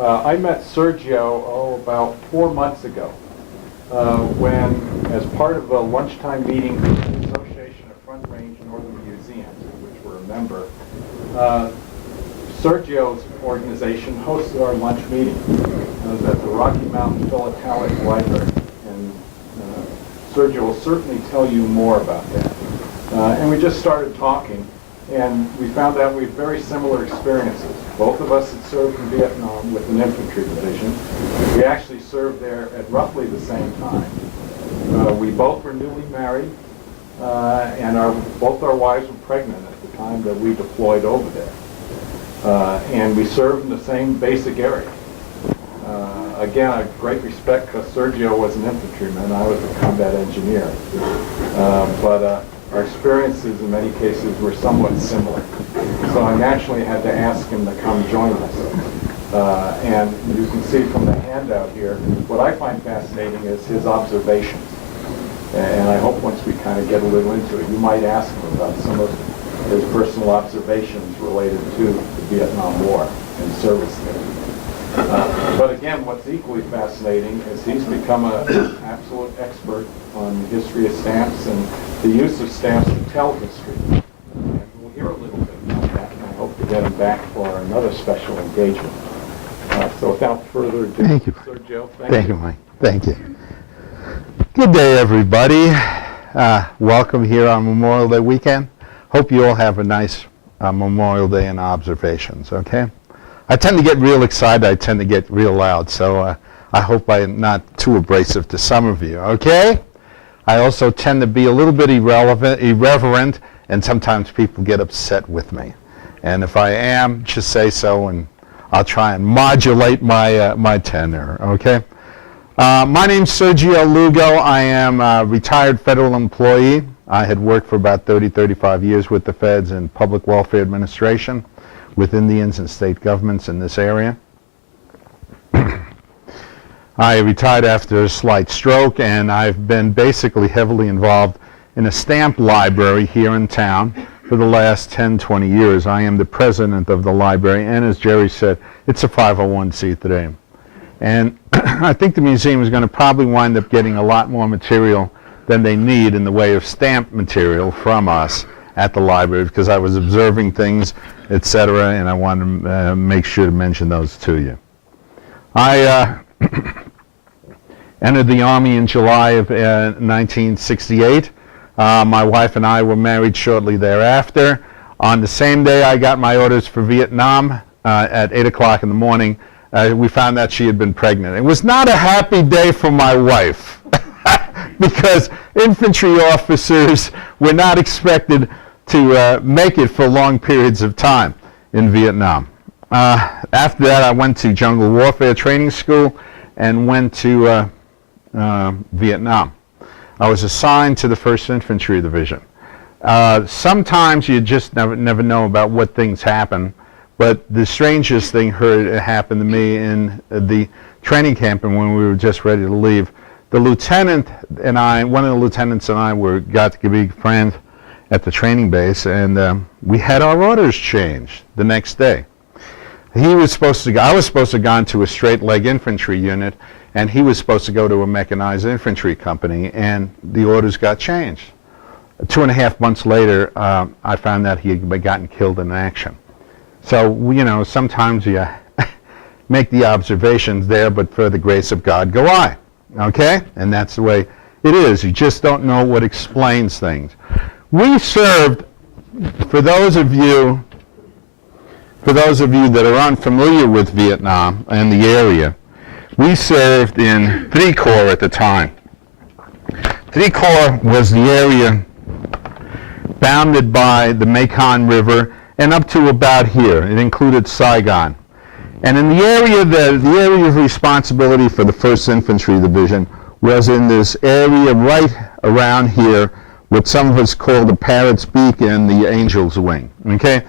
I met Sergio, about 4 months ago, when, as part of a lunchtime meeting for the Association of Front Range Northern Museums, of which we're a member, Sergio's organization hosted our lunch meeting. It was at the Rocky Mountain Philatelic Library, and Sergio will certainly tell you more about that. And we just started talking, and we found out we had very similar experiences. Both of us had served in Vietnam with an infantry division. We actually served there at roughly the same time. We both were newly married, and both our wives were pregnant at the time that we deployed over there. And we served in the same basic area. Again, I have great respect because Sergio was an infantryman, I was a combat engineer. But our experiences in many cases were somewhat similar. So I naturally had to ask him to come join us. And you can see from the handout here, what I find fascinating is his observations. And I hope once we kind of get a little into it, you might ask him about some of his personal observations related to the Vietnam War and service there. But again, what's equally fascinating is he's become an absolute expert on the history of stamps and the use of stamps to tell history. And we'll hear a little bit about that, and I hope to get him back for another special engagement. So without further ado, thank you. Sergio, thank you, Mike. Thank you. Good day, everybody. Welcome here on Memorial Day weekend. Hope you all have a nice Memorial Day and observations, okay? I tend to get real excited. I tend to get real loud, so I hope I'm not too abrasive to some of you, okay? I also tend to be a little bit irreverent, and sometimes people get upset with me. And if I am, just say so, and I'll try and modulate my, my tenor, okay? My name's Sergio Lugo. I am a retired federal employee. I had worked for about 35 years with the feds in public welfare administration with Indians and state governments in this area. I retired after a slight stroke, and I've been basically heavily involved in a stamp library here in town for the last 10-20 years. I am the president of the library, and as Jerry said, it's a 501c3. And I think the museum is going to probably wind up getting a lot more material than they need in the way of stamp material from us at the library, because I was observing things, etc., and I wanted to make sure to mention those to you. I entered the Army in July of 1968. My wife and I were married shortly thereafter. On the same day I got my orders for Vietnam at 8 o'clock in the morning, we found out she had been pregnant. It was not a happy day for my wife because infantry officers were not expected to make it for long periods of time in Vietnam. After that, I went to jungle warfare training school and went to Vietnam. I was assigned to the 1st Infantry Division. Sometimes you just never know about what things happen, but the strangest thing happened to me in the training camp, and when we were just ready to leave, the lieutenant and I, one of the lieutenants and I got to be friends at the training base, and we had our orders changed the next day. I was supposed to have gone to a straight leg infantry unit, and he was supposed to go to a mechanized infantry company, and the orders got changed. 2.5 months later, I found out he had gotten killed in action. So, you know, sometimes you make the observations there, but for the grace of God go I. Okay? And that's the way it is. You just don't know what explains things. We served, for those of you that are unfamiliar with Vietnam and the area, we served in 3 Corps at the time. 3 Corps was the area bounded by the Mekong River and up to about here. It included Saigon. And in the area of responsibility for the 1st Infantry Division was in this area right around here, what some of us call the Parrot's Beak and the Angel's Wing. Okay?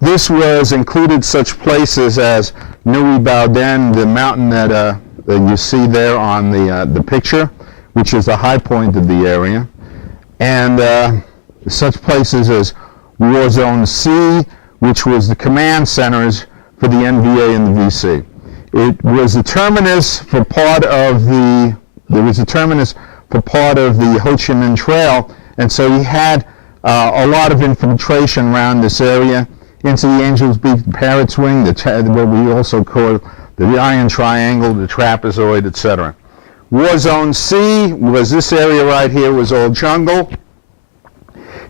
This included such places as Nui Bao Den, the mountain that you see there on the picture, which is the high point of the area, and such places as War Zone C, which was the command centers for the NVA and the VC. It was the terminus for part of the Ho Chi Minh Trail, and so he had a lot of infiltration around this area into the Angel's Beak Parrot's Wing, what we also call the Iron Triangle, the Trapezoid, etc. War Zone C was this area right here, was all jungle.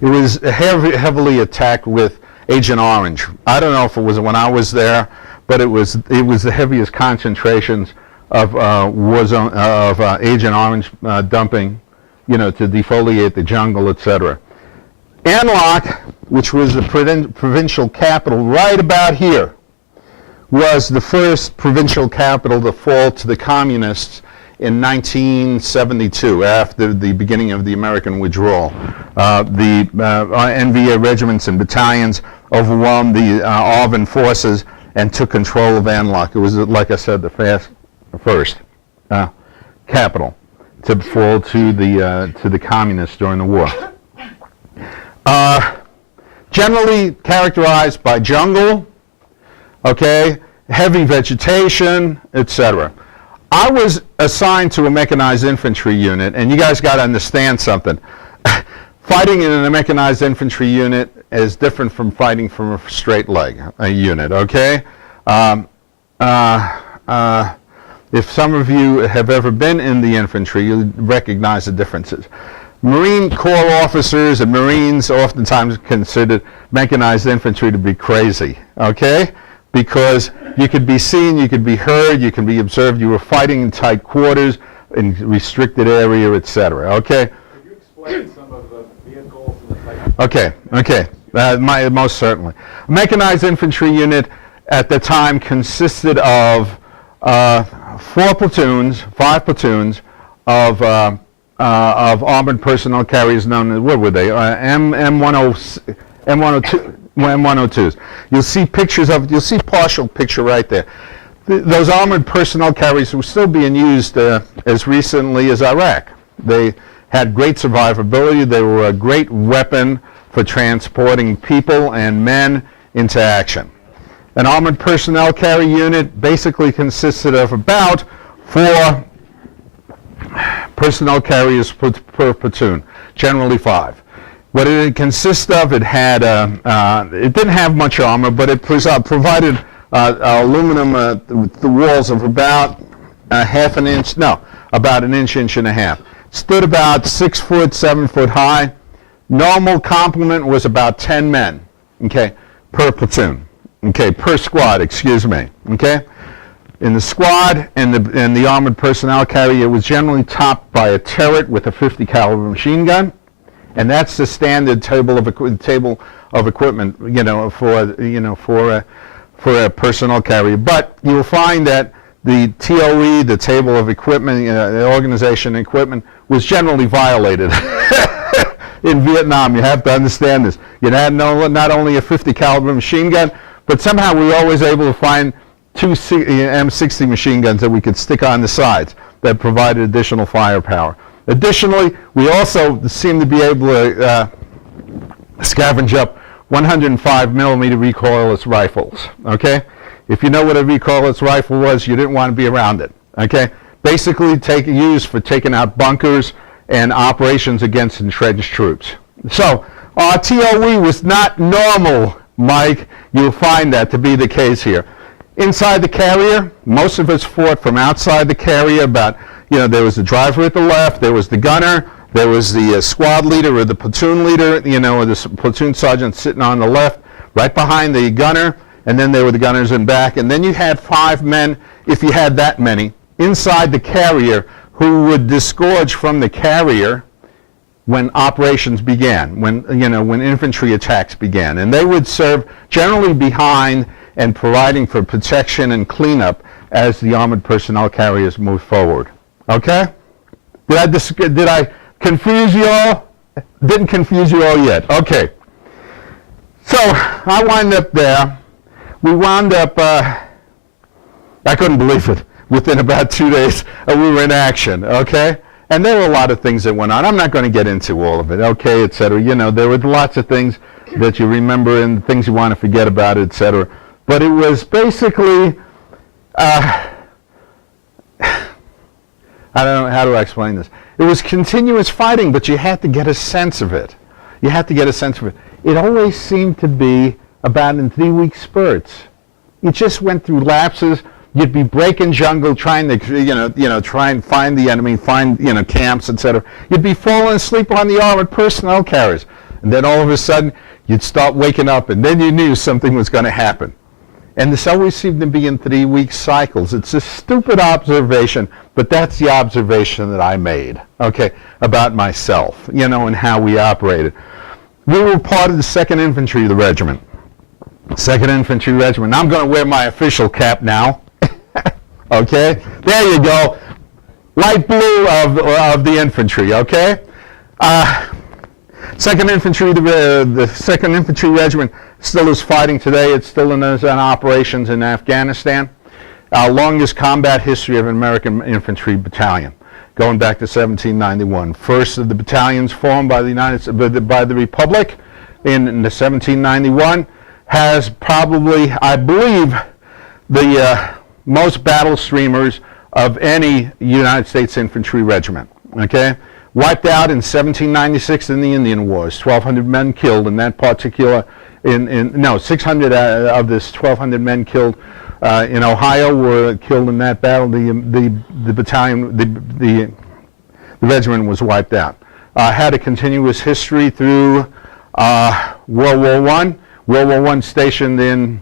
It was heavily attacked with Agent Orange. I don't know if it was when I was there, but it was the heaviest concentrations of Agent Orange dumping, to defoliate the jungle, etc. An Lac, which was the provincial capital right about here, was the first provincial capital to fall to the communists in 1972, after the beginning of the American withdrawal. The NVA regiments and battalions overwhelmed the ARVN forces and took control of An Lac. It was, like I said, the first capital to fall to the communists during the war. Generally characterized by jungle, okay, heavy vegetation, etc. I was assigned to a mechanized infantry unit, and you guys got to understand something. Fighting in a mechanized infantry unit is different from fighting from a straight leg unit, okay? If some of you have ever been in the infantry, you'll recognize the differences. Marine Corps officers and Marines oftentimes considered mechanized infantry to be crazy, okay? Because you could be seen, you could be heard, you can be observed, you were fighting in tight quarters, in restricted area, etc., okay? Could you explain some of the vehicles and the type? Okay, most certainly. A mechanized infantry unit at the time consisted of 5 platoons of armored personnel carriers known as, what were they, M102s. You'll see pictures of, you'll see partial picture right there. Those armored personnel carriers were still being used as recently as Iraq. They had great survivability. They were a great weapon for transporting people and men into action. An armored personnel carrier unit basically consisted of about 4 personnel carriers per platoon, generally 5. What it consists of, it had, it didn't have much armor, but it provided aluminum the walls of about half an inch, no, about an inch, inch and a half. Stood about 6 foot, 7 foot high. Normal complement was about 10 men, okay, per platoon, okay, per squad, excuse me, okay. In the squad and the armored personnel carrier, it was generally topped by a turret with a 50 caliber machine gun, and that's the standard table of equipment, for a personnel carrier. But you'll find that the TOE, the table of equipment, the organization equipment, was generally violated in Vietnam. You have to understand this. You had not only a 50 caliber machine gun, but somehow we were always able to find 2 M60 machine guns that we could stick on the sides that provided additional firepower. Additionally, we also seemed to be able to scavenge up 105 millimeter recoilless rifles, okay? If you know what a recoilless rifle was, you didn't want to be around it, okay? Basically used for taking out bunkers and operations against entrenched troops. So our TOE was not normal, Mike. You'll find that to be the case here. Inside the carrier, most of us fought from outside the carrier. About, there was the driver at the left, there was the gunner, there was the squad leader or the platoon leader, or the platoon sergeant sitting on the left, right behind the gunner, and then there were the gunners in back. And then you had 5 men, if you had that many, inside the carrier who would disgorge from the carrier when operations began, when infantry attacks began. And they would serve generally behind and providing for protection and cleanup as the armored personnel carriers moved forward. Okay? Did I confuse you all? Didn't confuse you all yet. Okay. So I wound up there. We wound up, I couldn't believe it, within about 2 days we were in action, okay? And there were a lot of things that went on. I'm not going to get into all of it, okay, et cetera. There were lots of things that you remember and things you want to forget about, et cetera. But it was basically I don't know, how do I explain this? It was continuous fighting, but you had to get a sense of it. You had to get a sense of it. It always seemed to be about in 3-week spurts. You just went through lapses. You'd be breaking jungle, trying to, try and find the enemy, find, camps, etc. You'd be falling asleep on the armored personnel carriers. And then all of a sudden, you'd start waking up, and then you knew something was going to happen. And this always seemed to be in 3-week cycles. It's a stupid observation, but that's the observation that I made, okay, about myself, and how we operated. We were part of the 2nd Infantry Regiment. 2nd Infantry Regiment. I'm going to wear my official cap now. Okay? There you go. Light blue of the infantry, okay? 2nd Infantry, the 2nd Infantry Regiment still is fighting today. It's still in operations in Afghanistan. Our longest combat history of an American infantry battalion, going back to 1791. First of the battalions formed by the Republic in 1791, has probably, I believe, the most battle streamers of any United States infantry regiment. Okay? Wiped out in 1796 in the Indian Wars. 1,200 men killed in that particular, 600 of this 1,200 men killed in Ohio were killed in that battle. The battalion, the regiment was wiped out. Had a continuous history through World War I. World War I stationed in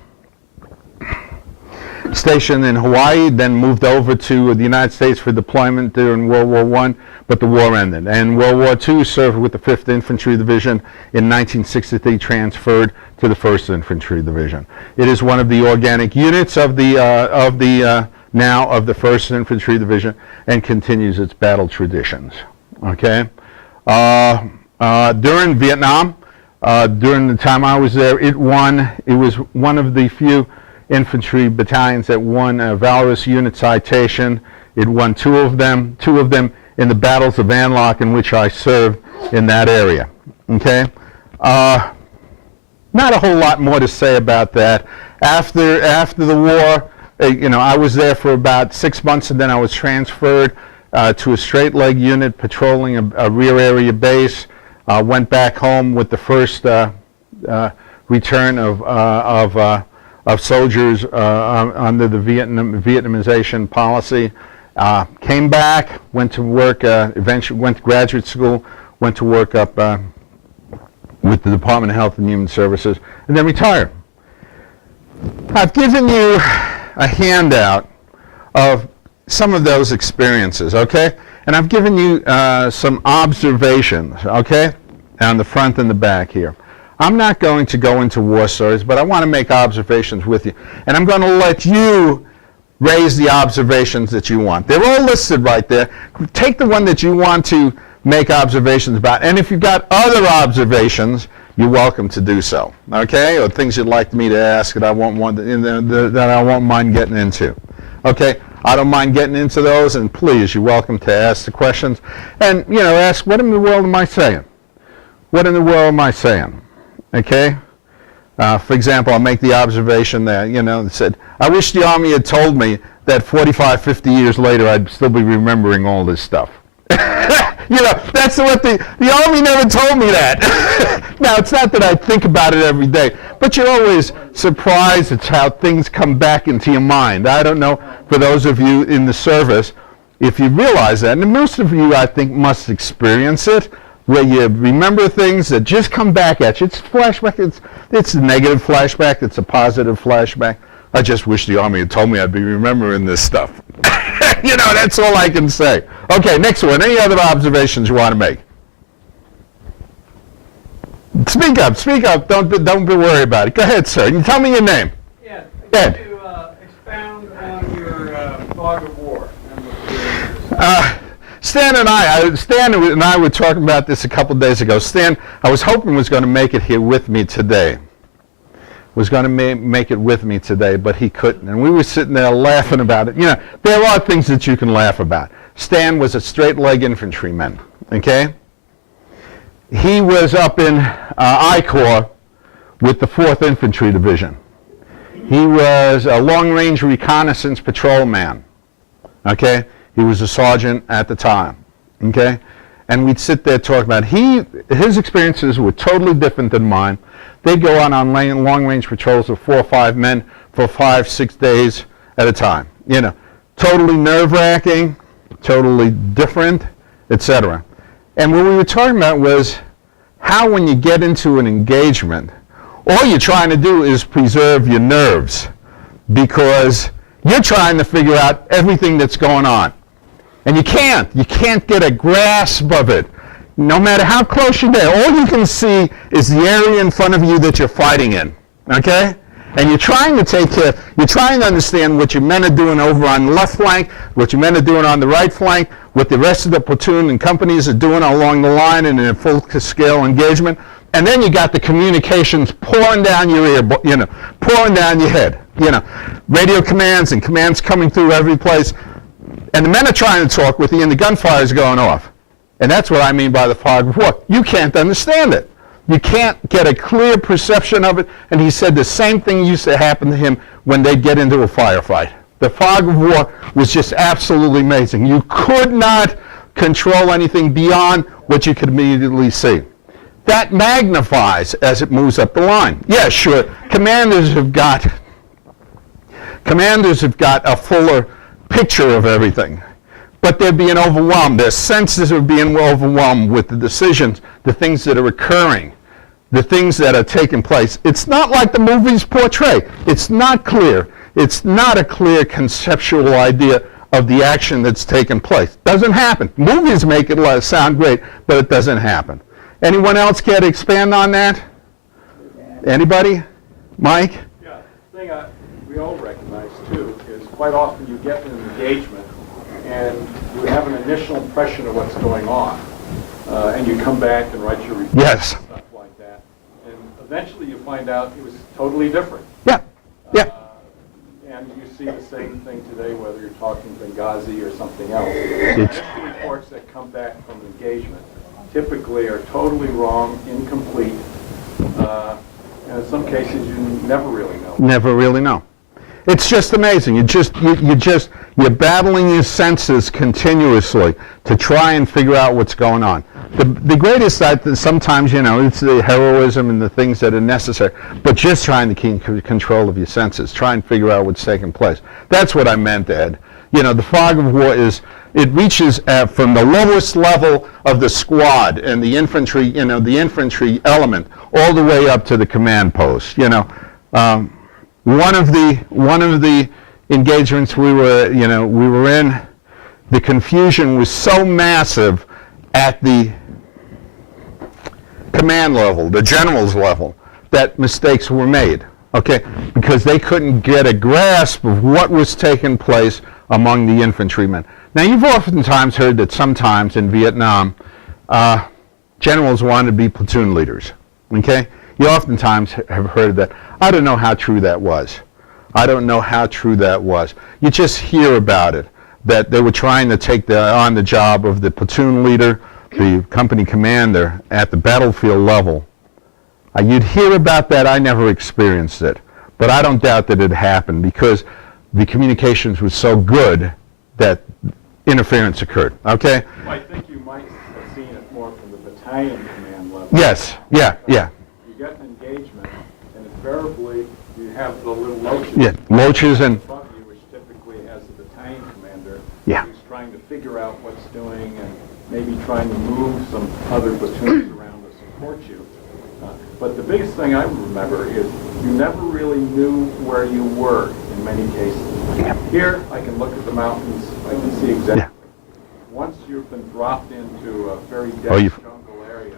Hawaii, then moved over to the United States for deployment during World War I, but the war ended. And World War II, served with the 5th Infantry Division. In 1963, transferred to the 1st Infantry Division. It is one of the organic units of the 1st Infantry Division, and continues its battle traditions. Okay. During Vietnam, during the time I was there, it was one of the few infantry battalions that won a valorous unit citation. It won two of them in the battles of Anlock, in which I served in that area. Okay, not a whole lot more to say about that. After the war, I was there for about 6 months, and then I was transferred to a straight leg unit patrolling a rear area base. Went back home with the first return of soldiers under the Vietnamization policy. Came back, went to work, eventually went to graduate school, went to work up with the Department of Health and Human Services, and then retired. I've given you a handout of some of those experiences, okay? And I've given you some observations, okay, on the front and the back here. I'm not going to go into war stories, but I want to make observations with you. And I'm going to let you raise the observations that you want. They're all listed right there. Take the one that you want to make observations about. And if you've got other observations, you're welcome to do so, okay? Or things you'd like me to ask that I won't mind getting into, okay? I don't mind getting into those, and please, you're welcome to ask the questions. And, ask, what in the world am I saying? What in the world am I saying? Okay? For example, I'll make the observation that, that said, I wish the Army had told me that 45, 50 years later, I'd still be remembering all this stuff. That's what the Army never told me that. Now, it's not that I think about it every day, but you're always surprised at how things come back into your mind. I don't know, for those of you in the service, if you realize that, and most of you, I think, must experience it, where you remember things that just come back at you. It's flashback. It's a negative flashback. It's a positive flashback. I just wish the Army had told me I'd be remembering this stuff. That's all I can say. Okay, next one. Any other observations you want to make? Speak up. Don't be worried about it. Go ahead, sir. You tell me your name. Yes. Go ahead. To expound on your fog of war. Stan and I were talking about this a couple days ago. Stan, I was hoping was going to make it here with me today. Was going to make it with me today, but he couldn't. And we were sitting there laughing about it. There are things that you can laugh about. Stan was a straight-leg infantryman, okay? He was up in I Corps with the 4th Infantry Division. He was a long-range reconnaissance patrolman, okay? He was a sergeant at the time, okay? And we'd sit there talk about, his experiences were totally different than mine. They'd go on long-range patrols with 4 or 5 men for 5, 6 days at a time. You know, totally nerve-wracking, totally different, etc. And what we were talking about was how when you get into an engagement, all you're trying to do is preserve your nerves because you're trying to figure out everything that's going on. And you can't get a grasp of it. No matter how close you're there, all you can see is the area in front of you that you're fighting in, okay? And you're trying to understand what your men are doing over on the left flank, what your men are doing on the right flank, what the rest of the platoon and companies are doing along the line in a full-scale engagement. And then you got the communications pouring down your ear, you know, pouring down your head, you know, radio commands and commands coming through every place. And the men are trying to talk with you, and the gunfire is going off. And that's what I mean by the fog of war. You can't understand it. You can't get a clear perception of it. And he said the same thing used to happen to him when they'd get into a firefight. The fog of war was just absolutely amazing. You could not control anything beyond what you could immediately see. That magnifies as it moves up the line. Yeah, sure, commanders have got a fuller picture of everything, but they're being overwhelmed. Their senses are being overwhelmed with the decisions, the things that are occurring, the things that are taking place. It's not like the movies portray. It's not clear. It's not a clear conceptual idea of the action that's taking place. Doesn't happen. Movies make it sound great, but it doesn't happen. Anyone else care to expand on that? Anybody? Mike? Yeah, the thing we all recognize too is quite often you get an engagement and you have an initial impression of what's going on, and you come back and write your report. Yes. And stuff like that, and eventually you find out it was totally different. Yeah. Yeah. And you see the same thing today, whether you're talking Benghazi or something else. Initial reports that come back from engagement typically are totally wrong, incomplete, and in some cases you never really know. Never really know. It's just amazing. You're battling your senses continuously to try and figure out what's going on. The greatest sometimes, you know, it's the heroism and the things that are necessary, but just trying to keep control of your senses, try and figure out what's taking place. That's what I meant, Ed. You know, the fog of war it reaches from the lowest level of the squad and the infantry, you know, the infantry element, all the way up to the command post. You know, one of the engagements we were in, the confusion was so massive at the command level, the general's level, that mistakes were made. Okay, because they couldn't get a grasp of what was taking place among the infantrymen. Now, you've oftentimes heard that sometimes in Vietnam, generals wanted to be platoon leaders, okay? You oftentimes have heard that. I don't know how true that was. I don't know how true that was. You just hear about it, that they were trying to take on the job of the platoon leader, the company commander at the battlefield level. You'd hear about that. I never experienced it, but I don't doubt that it happened because the communications were so good that interference occurred, okay? I think you might have seen it more from the battalion command level. Yes, yeah. You get an engagement, and invariably you have the little loaches. Yeah, loaches and... in front of you, which typically has the battalion commander. Yeah. Who's trying to figure out what's doing and maybe trying to move some other platoons around to support you. But the biggest thing I remember is you never really knew where you were in many cases. Yeah. Here, I can look at the mountains, I can see exactly. Yeah. Once you've been dropped into a very dense jungle area,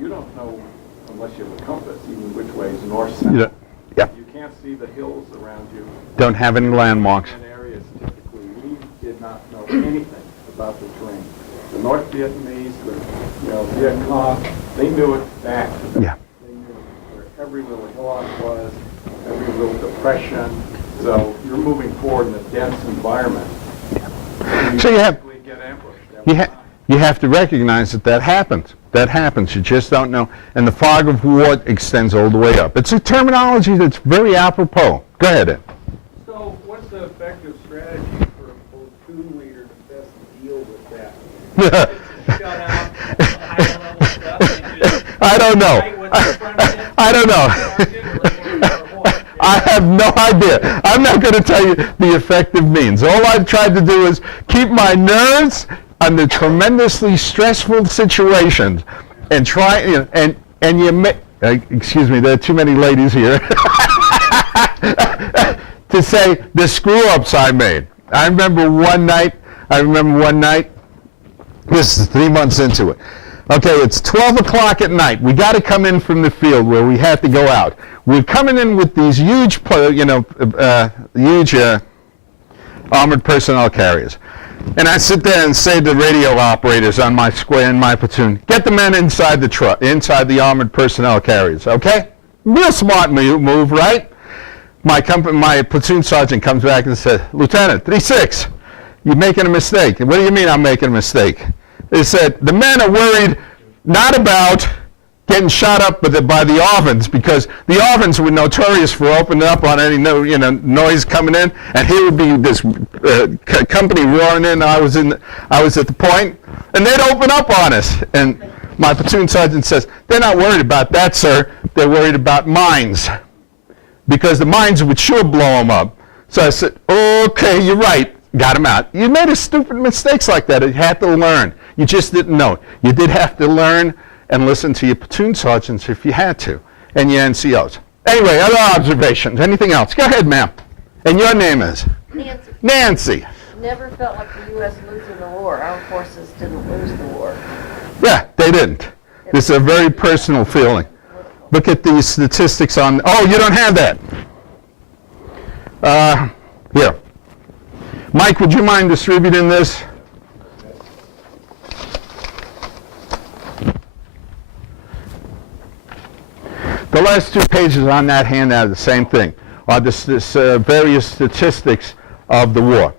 you don't know, unless you have a compass, even which way is north, south. Yeah. You can't see the hills around you. Don't have any landmarks. In areas, typically, we did not know anything about the terrain. The North Vietnamese, the Viet Cong, they knew it back to back. Yeah. They knew where every little hillock was, every little depression. So you're moving forward in a dense environment. So you have get ambushed. you have to recognize that happens. That happens. You just don't know. And the fog of war extends all the way up. It's a terminology that's very apropos. Go ahead, Ed. So what's the effective strategy for a platoon leader to best Shut out, high-level stuff, and just I don't know. write what's in front of you? I don't know. I have no idea. I'm not going to tell you the effective means. All I've tried to do is keep my nerves under tremendously stressful situations and try, and you may, excuse me, there are too many ladies here, to say the screw-ups I made. I remember one night, this is 3 months into it. Okay, it's 12 o'clock at night. We got to come in from the field where we have to go out. We're coming in with these huge, armored personnel carriers. And I sit there and say to the radio operators on my square in my platoon, get the men inside the truck, inside the armored personnel carriers, okay? Real smart move, right? My platoon sergeant comes back and says, Lieutenant, 3-6, you're making a mistake. What do you mean I'm making a mistake? They said, the men are worried not about getting shot up by the Orphans, because the Orphans were notorious for opening up on any noise coming in, and here would be this company roaring in. I was at the point, and they'd open up on us. And my platoon sergeant says, they're not worried about that, sir. They're worried about mines, because the mines would sure blow them up. So I said, okay, you're right. Got him out. You made stupid mistakes like that. You had to learn. You just didn't know. You did have to learn and listen to your platoon sergeants if you had to, and your NCOs. Anyway, other observations? Anything else? Go ahead, ma'am. And your name is? Nancy. Nancy. Never felt like the U.S. losing the war. Our forces didn't lose the war. Yeah, they didn't. This is a very personal feeling. Look at these statistics on, oh, you don't have that. Here. Mike, would you mind distributing this? The last 2 pages on that handout are the same thing, are the various statistics of the war.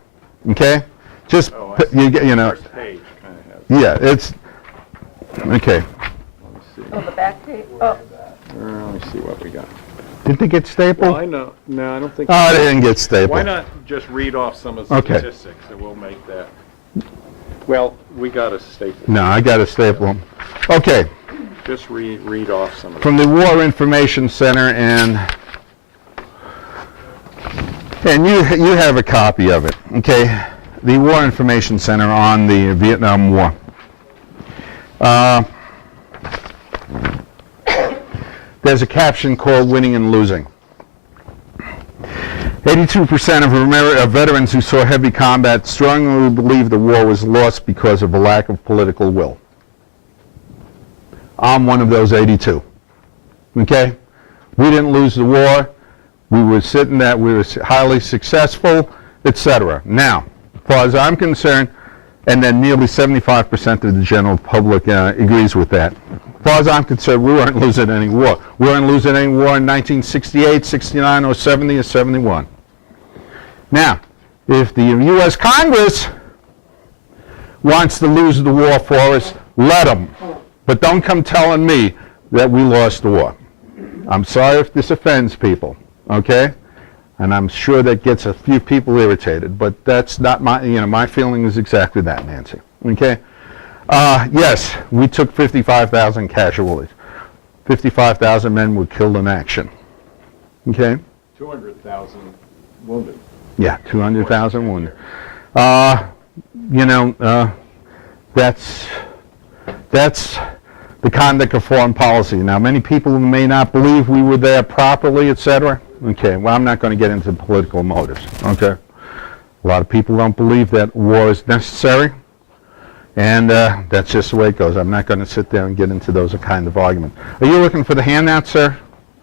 Okay? Just, you know. First page kind of has. Yeah, it's, okay. Let me see. Oh, the back page? Oh, Let me see what we got. Did they get stapled? Well, I know. No, I don't think. Oh, they didn't get stapled. Why not just read off some of the Okay. statistics, and we'll make that. Well, we got a staple. No, I got to staple them. Okay. Just read off some of them. From the War Information Center, and you have a copy of it, okay? The War Information Center on the Vietnam War. There's a caption called Winning and Losing. 82% of veterans who saw heavy combat strongly believe the war was lost because of a lack of political will. I'm one of those 82. Okay? We didn't lose the war. We were sitting there. We were highly successful, etc. Now, as far as I'm concerned, and then nearly 75% of the general public agrees with that. As far as I'm concerned, we weren't losing any war. We weren't losing any war in 1968, 69, or 70, or 71. Now, if the U.S. Congress wants to lose the war for us, let them. But don't come telling me that we lost the war. I'm sorry if this offends people, okay? And I'm sure that gets a few people irritated, but that's not my, my feeling is exactly that, Nancy, okay? Yes, we took 55,000 casualties. 55,000 men were killed in action, okay? 200,000 wounded. Yeah, 200,000 wounded. That's the conduct of foreign policy. Now, many people may not believe we were there properly, etc. Okay, well, I'm not going to get into political motives, okay? A lot of people don't believe that war is necessary, and that's just the way it goes. I'm not going to sit there and get into those kind of arguments. Are you looking for the handout, sir?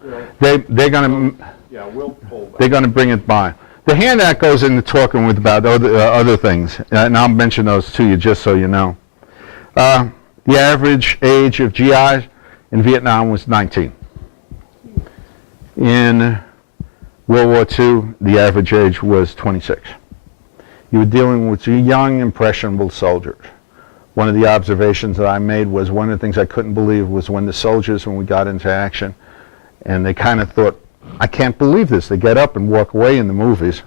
Yeah. They're going to... Yeah, we'll pull that. They're going to bring it by. The handout goes into talking about other things, and I'll mention those to you just so you know. The average age of GIs in Vietnam was 19. In World War II, the average age was 26. You were dealing with young, impressionable soldiers. One of the observations that I made was one of the things I couldn't believe was when the soldiers, when we got into action, and they kind of thought, I can't believe this. They get up and walk away in the movies.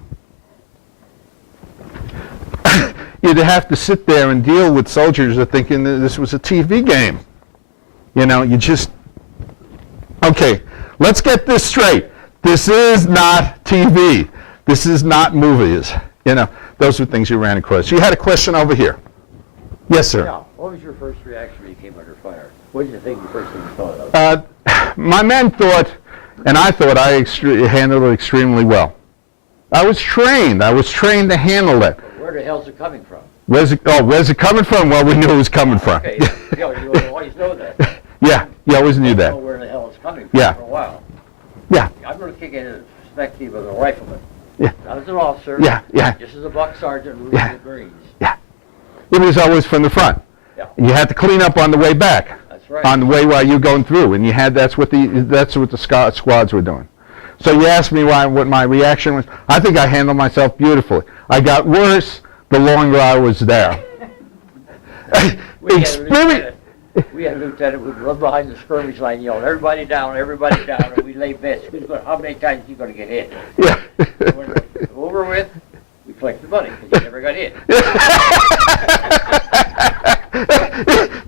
you'd have to sit there and deal with soldiers that thinking that this was a TV game. You know, you just, okay, let's get this straight. This is not TV. This is not movies. You know, those were things you ran across. You had a question over here. Yes, sir. Yeah. What was your first reaction when you came under fire? What did you think the first thing you thought of? My men thought, and I thought I handled it extremely well. I was trained to handle it. Where the hell's it coming from? Where's it coming from? Well, we knew it was coming from. Okay, you always know that. Yeah, you always knew You that. know where the hell it's coming from Yeah. for a while. Yeah, I'm going to kick in the perspective of a rifleman. Yeah. Not as an officer. Yeah, yeah. Just as a buck sergeant moving Yeah. the Marines. yeah. It was always from the front. Yeah. You had to clean up on the way back. That's right. On the way while you're going through, and you had that's what the squads were doing. So you asked me what my reaction was. I think I handled myself beautifully. I got worse the longer I was there. We had a lieutenant who'd run behind the skirmish line yelling, everybody down, and we'd lay bets. How many times are you going to get hit? Yeah. When it was over with, we collected money, because you never got hit.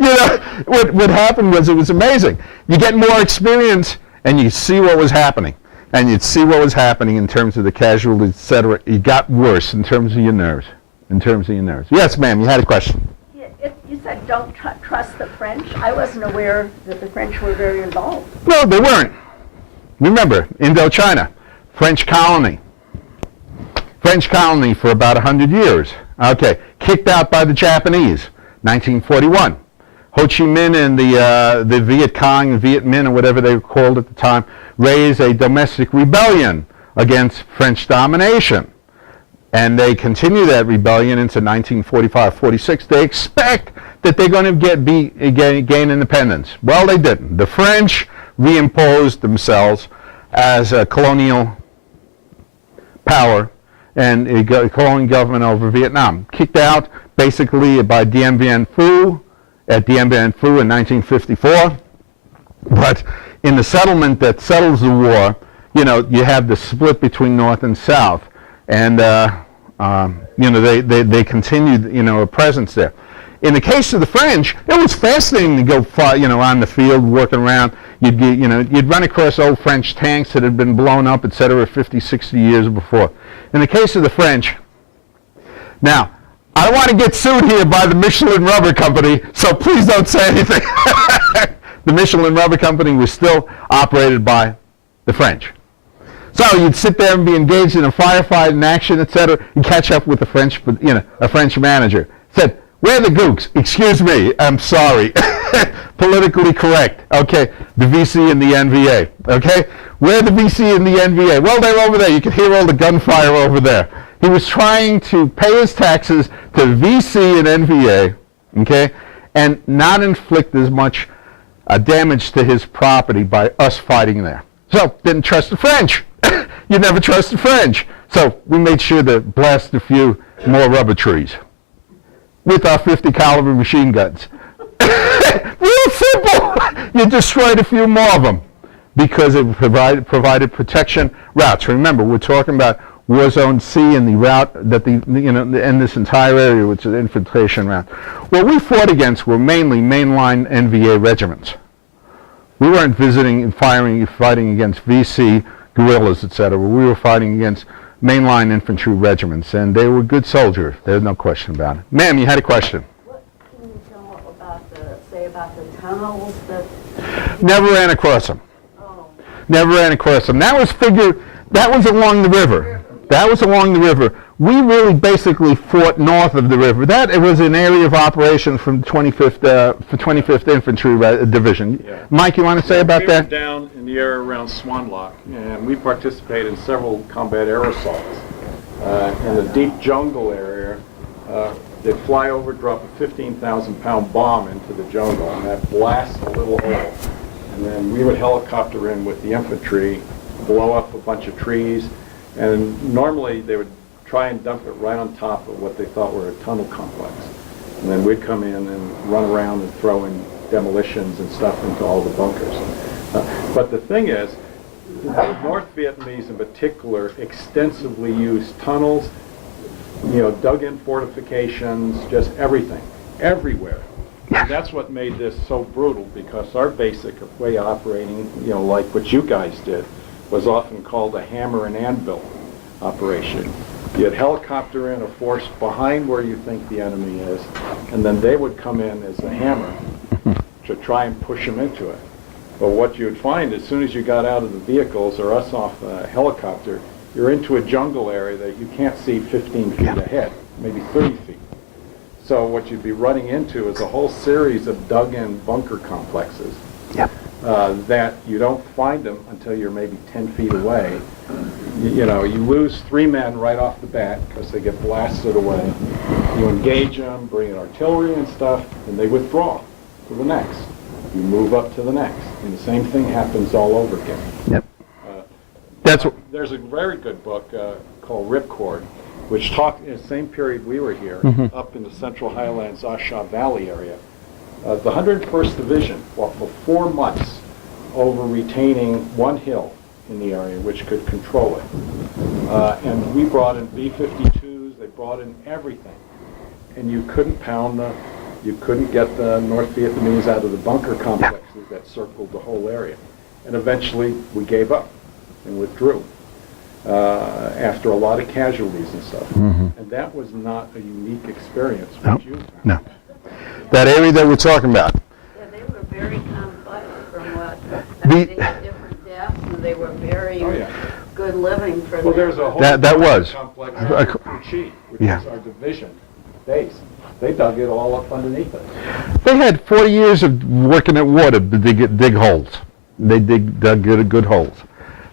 You know, what happened was it was amazing. You get more experience, and you see what was happening. And you'd see what was happening in terms of the casualties, etc. It got worse in terms of your nerves. Yes, ma'am, you had a question. You said don't trust the French. I wasn't aware that the French were very involved. No, they weren't. Remember, Indochina, French colony for about 100 years. Okay, kicked out by the Japanese, 1941. Ho Chi Minh and the Viet Cong, Viet Minh, or whatever they were called at the time, raised a domestic rebellion against French domination. And they continue that rebellion into 1945-46. They expect that they're going to gain independence. Well, they didn't. The French reimposed themselves as a colonial power and a colonial government over Vietnam. Kicked out basically by Dien Bien Phu at Dien Bien Phu in 1954. But in the settlement that settles the war, you know, you have the split between North and South. And, you know, they continued, you know, a presence there. In the case of the French, it was fascinating to go, you know, on the field, working around. You'd run across old French tanks that had been blown up, et cetera, 50, 60 years before. In the case of the French, now, I don't want to get sued here by the Michelin Rubber Company, so please don't say anything. The Michelin Rubber Company was still operated by the French. So you'd sit there and be engaged in a firefight in action, etc. and catch up with a French manager. Said, "Where are the gooks?" "Excuse me, I'm sorry." Politically correct. Okay, the VC and the NVA. Okay, where are the VC and the NVA? "Well, they're over there. You can hear all the gunfire over there." He was trying to pay his taxes to VC and NVA, okay, and not inflict as much damage to his property by us fighting there. So, didn't trust the French. You never trust the French. So, we made sure to blast a few more rubber trees with our 50 caliber machine guns. Real simple. You destroyed a few more of them because it provided protection routes. Remember, we're talking about War Zone C and the route that and this entire area, which is the infiltration route. What we fought against were mainly mainline NVA regiments. We weren't fighting against VC, guerrillas, etc. We were fighting against mainline infantry regiments, and they were good soldiers. There's no question about it. Ma'am, you had a question. What can you tell about the tunnels that... Never ran across them. Oh. Never ran across them. That was along the river. That was along the river. We really basically fought north of the river. It was an area of operations from 25th Infantry Division. Yeah. Mike, you want to say about We were that? down in the area around Swanlock, and we participated in several combat air assaults. In the deep jungle area, they'd fly over, drop a 15,000-pound bomb into the jungle, and that blasts a little hole. And then we would helicopter in with the infantry, blow up a bunch of trees, and normally they would try and dump it right on top of what they thought were a tunnel complex. And then we'd come in and run around and throw in demolitions and stuff into all the bunkers. But the thing is, the North Vietnamese in particular extensively used tunnels, dug-in fortifications, just everything, everywhere. And that's what made this so brutal, because our basic way of operating, like what you guys did, was often called a hammer and anvil operation. You'd helicopter in a force behind where you think the enemy is, and then they would come in as a hammer to try and push them into it. But what you'd find, as soon as you got out of the vehicles or us off a helicopter, you're into a jungle area that you can't see 15 feet ahead, maybe 30 feet. So what you'd be running into is a whole series of dug-in bunker complexes that you don't find them until you're maybe 10 feet away. You lose 3 men right off the bat because they get blasted away. You engage them, bring in artillery and stuff, and they withdraw to the next. You move up to the next, and the same thing happens all over again. Yep. There's a very good book called Ripcord, which talked in the same period we were here, up in the Central Highlands, Ashaw Valley area. The 101st Division fought for 4 months over retaining one hill in the area which could control it. And we brought in B-52s, they brought in everything. And you couldn't you couldn't get the North Vietnamese out of the bunker complexes that circled the whole area. And eventually we gave up and withdrew after a lot of casualties and stuff. And that was not a unique experience. No. That area that we're talking about. Yeah, they were very complex from what, they had different depths, and they were very good living for them. Well, there's a whole That was. complex in Chi, which is our division base. They dug it all up underneath it. They had 40 years of working at water to dig holes. They dug good holes.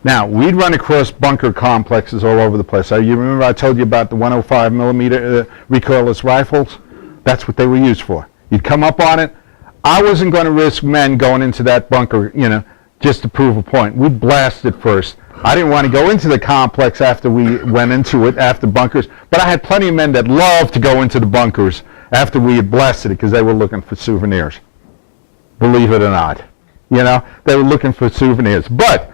Now, we'd run across bunker complexes all over the place. You remember I told you about the 105 millimeter recoilless rifles? That's what they were used for. You'd come up on it. I wasn't going to risk men going into that bunker, just to prove a point. We'd blast it first. I didn't want to go into the complex after we went into it, after bunkers, but I had plenty of men that loved to go into the bunkers after we had blasted it because they were looking for souvenirs. Believe it or not. They were looking for souvenirs. But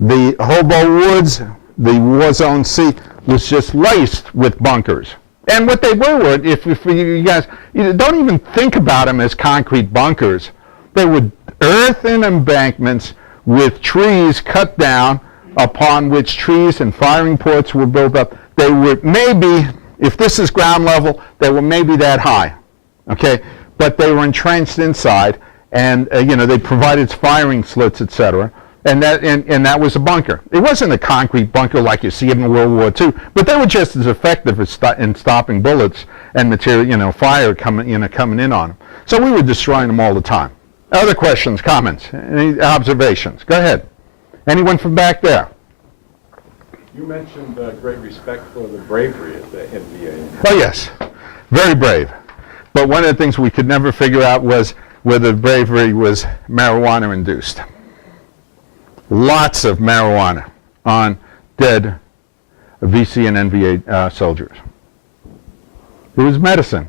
the Hobo Woods, the War Zone C, was just laced with bunkers. And what they were, if you guys, don't even think about them as concrete bunkers. They were earthen embankments with trees cut down, upon which trees and firing ports were built up. They were maybe, if this is ground level, they were maybe that high, okay? But they were entrenched inside, and they provided firing slits, etc. And that was a bunker. It wasn't a concrete bunker like you see in World War II, but they were just as effective in stopping bullets and material, fire coming in on them. So we were destroying them all the time. Other questions, comments, any observations? Go ahead. Anyone from back there? You mentioned great respect for the bravery of the NVA. Oh yes, very brave. But one of the things we could never figure out was whether the bravery was marijuana induced. Lots of marijuana on dead VC and NVA soldiers. It was medicine.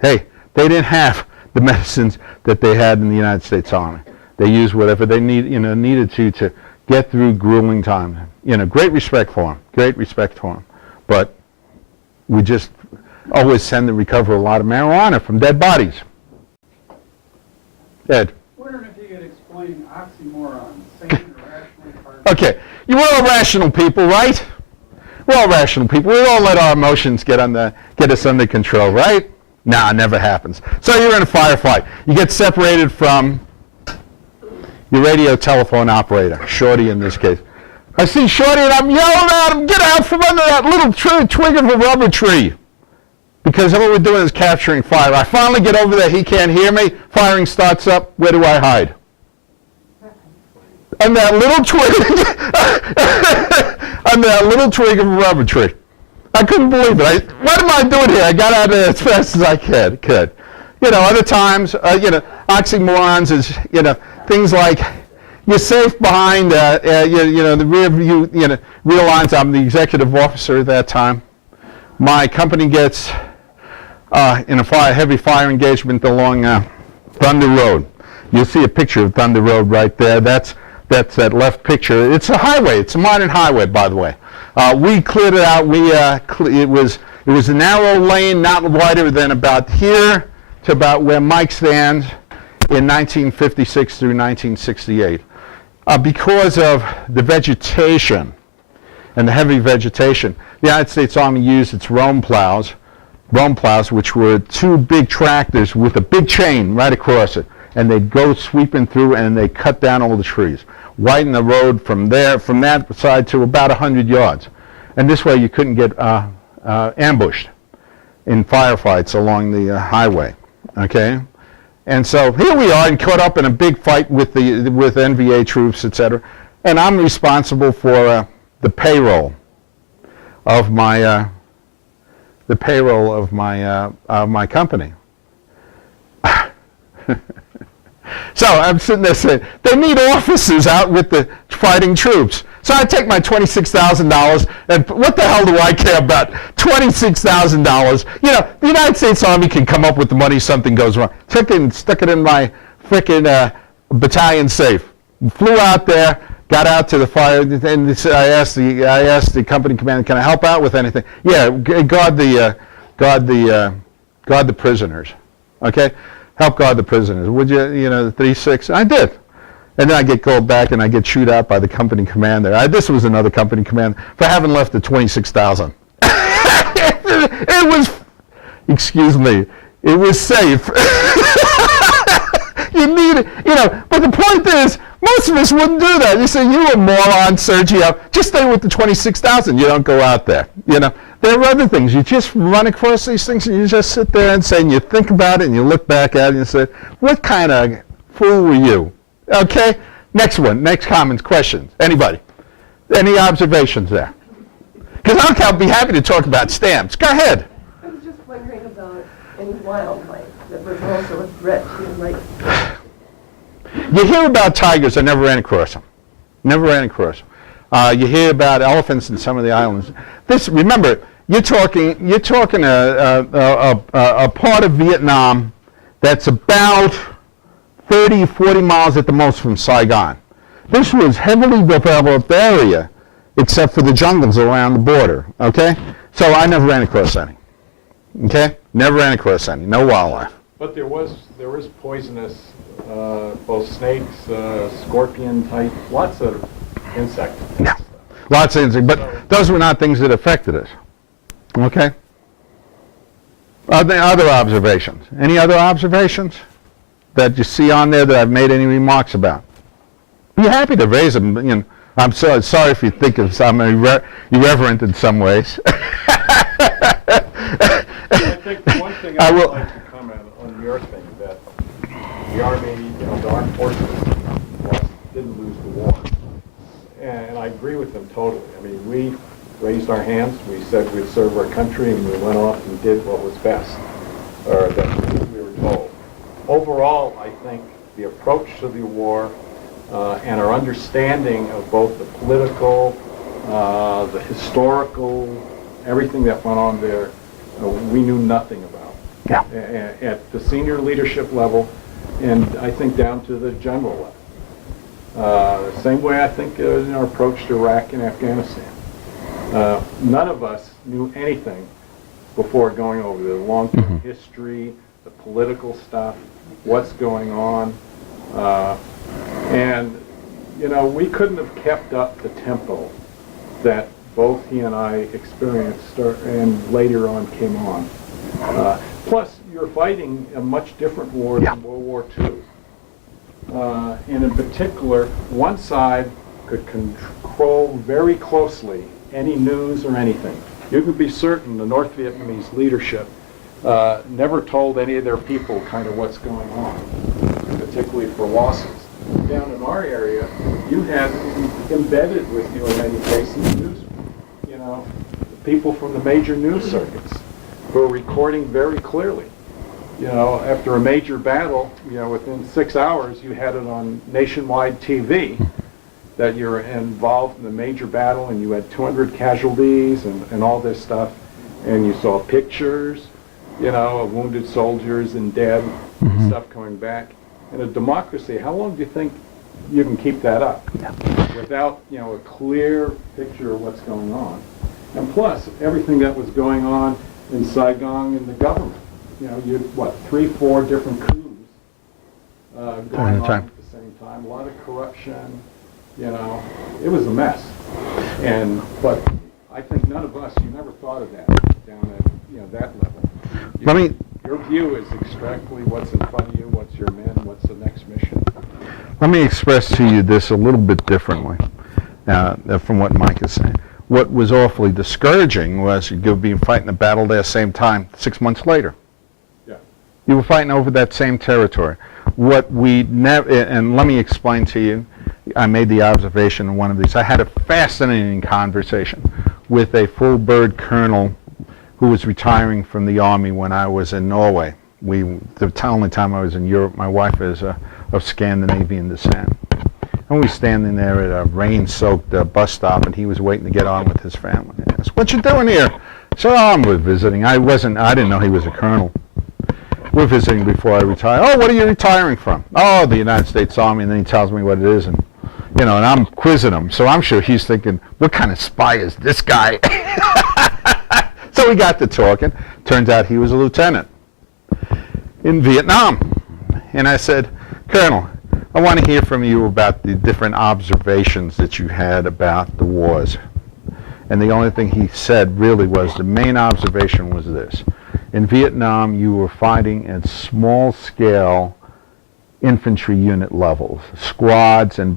Hey, they didn't have the medicines that they had in the United States Army. They used whatever they needed to get through grueling times. Great respect for them. Great respect for them. But we just always tend to recover a lot of marijuana from dead bodies. Ed. Wondering if you could explain oxymoron, sane and rationally hard. Okay, we're all rational people, right? We're all rational people. We don't let our emotions get us under control, right? Nah, never happens. So you're in a firefight. You get separated from your radio telephone operator, Shorty in this case. I see Shorty and I'm yelling at him, get out from under that little twig of a rubber tree. Because what we're doing is capturing fire. I finally get over there, he can't hear me, firing starts up, where do I hide? On that little twig, on that little twig of a rubber tree. I couldn't believe it. What am I doing here? I got out of there as fast as I could. Other times, oxymorons is, things like, you're safe behind, the rear view, rear lines. I'm the executive officer at that time. My company gets in a heavy fire engagement along Thunder Road. You'll see a picture of Thunder Road right there. That's that left picture. It's a highway. It's a modern highway, by the way. We cleared it out. It was a narrow lane, not wider than about here to about where Mike stands in 1956 through 1968. Because of the vegetation and the heavy vegetation, the United States Army used its Rome plows, which were two big tractors with a big chain right across it, and they'd go sweeping through and they cut down all the trees, widen the road from that side to about 100 yards. And this way you couldn't get ambushed in firefights along the highway, okay? And so here we are, and caught up in a big fight with NVA troops, etc. And I'm responsible for the payroll of my company. So I'm sitting there saying, they need officers out with the fighting troops. So I take my $26,000, and what the hell do I care about $26,000? You know, the United States Army can come up with the money if something goes wrong. Stuck it in my frickin' battalion safe. Flew out there, got out to the fire, and I asked the company commander, can I help out with anything? Yeah, guard the prisoners. Okay, help guard the prisoners. Would you? You know, the 3-6. I did. And then I get called back and I get chewed out by the company commander. This was another company commander for having left the 26,000. It was, excuse me, it was safe. You need it, you know. But the point is, most of us wouldn't do that. You say, you a moron, Sergio. Just stay with the 26,000. You don't go out there. You know, there are other things. You just run across these things and you just sit there and say, and you think about it and you look back at it and you say, what kind of fool were you? Okay, next one, next comments, questions. Anybody? Any observations there? Because I'll be happy to talk about stamps. Go ahead. I was just wondering about any wildlife that was also a threat to like. You hear about tigers. I never ran across them. Never ran across them. You hear about elephants in some of the islands. Remember, you're talking a part of Vietnam that's about 30, 40 miles at the most from Saigon. This was heavily developed area, except for the jungles around the border, okay? So I never ran across any, okay? Never ran across any, no wildlife. But there is poisonous, both snakes, scorpion type, lots of insects. Yeah, lots of insects, but those were not things that affected us, okay? Other observations? Any other observations that you see on there that I've made any remarks about? Be happy to raise them. You know, I'm sorry if you think of some irreverent in some ways. I think one thing I would like to comment on your thing, that the Army, you know, the armed forces didn't lose the war. And I agree with them totally. I mean, we raised our hands, we said we'd serve our country, and we went off and did what was best, or that we were told. Overall, I think the approach to the war and our understanding of both the political, the historical, everything that went on there, we knew nothing about. Yeah. At the senior leadership level, and I think down to the general level. Same way I think in our approach to Iraq and Afghanistan. None of us knew anything before going over the long-term history, the political stuff, what's going on, and you know, we couldn't have kept up the tempo that both he and I experienced and later on came on. Plus, you're fighting a much different war than World War II. And in particular, one side could control very closely any news or anything. You could be certain the North Vietnamese leadership never told any of their people kind of what's going on, particularly for losses. Down in our area, you had embedded with you in many cases news, you know, people from the major news circuits who are recording very clearly. You know, after a major battle, you know, within 6 hours, you had it on nationwide TV that you're involved in a major battle and you had 200 casualties and all this stuff, and you saw pictures, you know, of wounded soldiers and dead, stuff coming back. In a democracy, how long do you think you can keep that up without, a clear picture of what's going on. And plus, everything that was going on in Saigon in the government. You had, 3, 4 different coups going on at the same time. A lot of corruption, it was a mess. But I think none of us, you never thought of that down at, that level. Your view is exactly what's in front of you, what's your men, what's the next mission. Let me express to you this a little bit differently from what Mike is saying. What was awfully discouraging was you'd be fighting a battle there same time 6 months later. Yeah. You were fighting over that same territory. What we never, and let me explain to you, I made the observation in one of these. I had a fascinating conversation with a full bird colonel who was retiring from the Army when I was in Norway. The only time I was in Europe, my wife is of Scandinavian descent. And we were standing there at a rain-soaked bus stop, and he was waiting to get on with his family. He asked, "What you doing here?" So I'm visiting. I didn't know he was a colonel. We're visiting before I retire. "Oh, what are you retiring from?" "Oh, the United States Army." And then he tells me what it is, and and I'm quizzing him. So I'm sure he's thinking, what kind of spy is this guy? So we got to talking. Turns out he was a lieutenant in Vietnam. And I said, "Colonel, I want to hear from you about the different observations that you had about the wars." And the only thing he said really was, the main observation was this: in Vietnam, you were fighting at small-scale infantry unit levels, squads and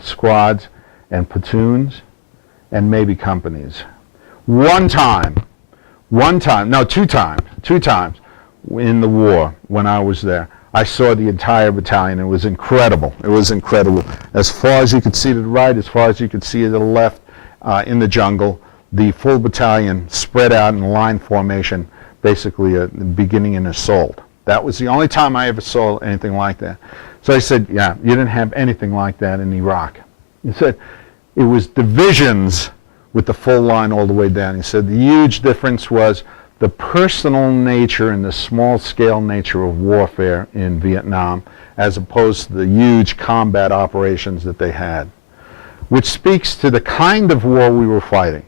squads and platoons, and maybe companies. Two times in the war when I was there, I saw the entire battalion. It was incredible. It was incredible. As far as you could see to the right, as far as you could see to the left, in the jungle, the full battalion spread out in line formation, basically beginning an assault. That was the only time I ever saw anything like that. So I said, "Yeah, you didn't have anything like that in Iraq." He said, "It was divisions with the full line all the way down." He said the huge difference was the personal nature and the small-scale nature of warfare in Vietnam, as opposed to the huge combat operations that they had, which speaks to the kind of war we were fighting.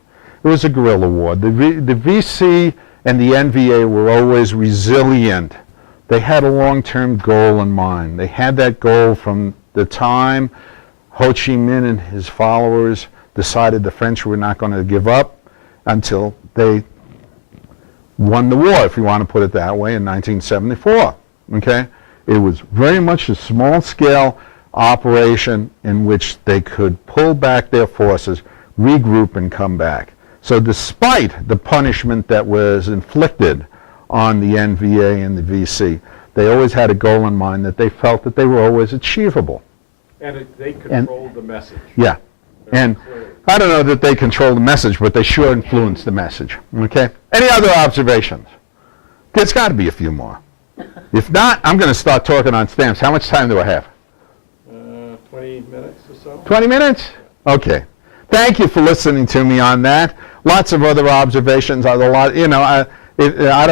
It was a guerrilla war. The VC and the NVA were always resilient. They had a long-term goal in mind. They had that goal from the time Ho Chi Minh and his followers decided the French were not going to give up until they won the war, if you want to put it that way, in 1974. Okay? It was very much a small-scale operation in which they could pull back their forces, regroup, and come back. So despite the punishment that was inflicted on the NVA and the VC, they always had a goal in mind that they felt that they were always achievable. And they controlled the message. Yeah. And I don't know that they controlled the message, but they sure influenced the message. Okay? Any other observations? There's got to be a few more. If not, I'm going to start talking on stamps. How much time do I have? 20 minutes or so. 20 minutes? Okay. Thank you for listening to me on that. Lots of other observations. I don't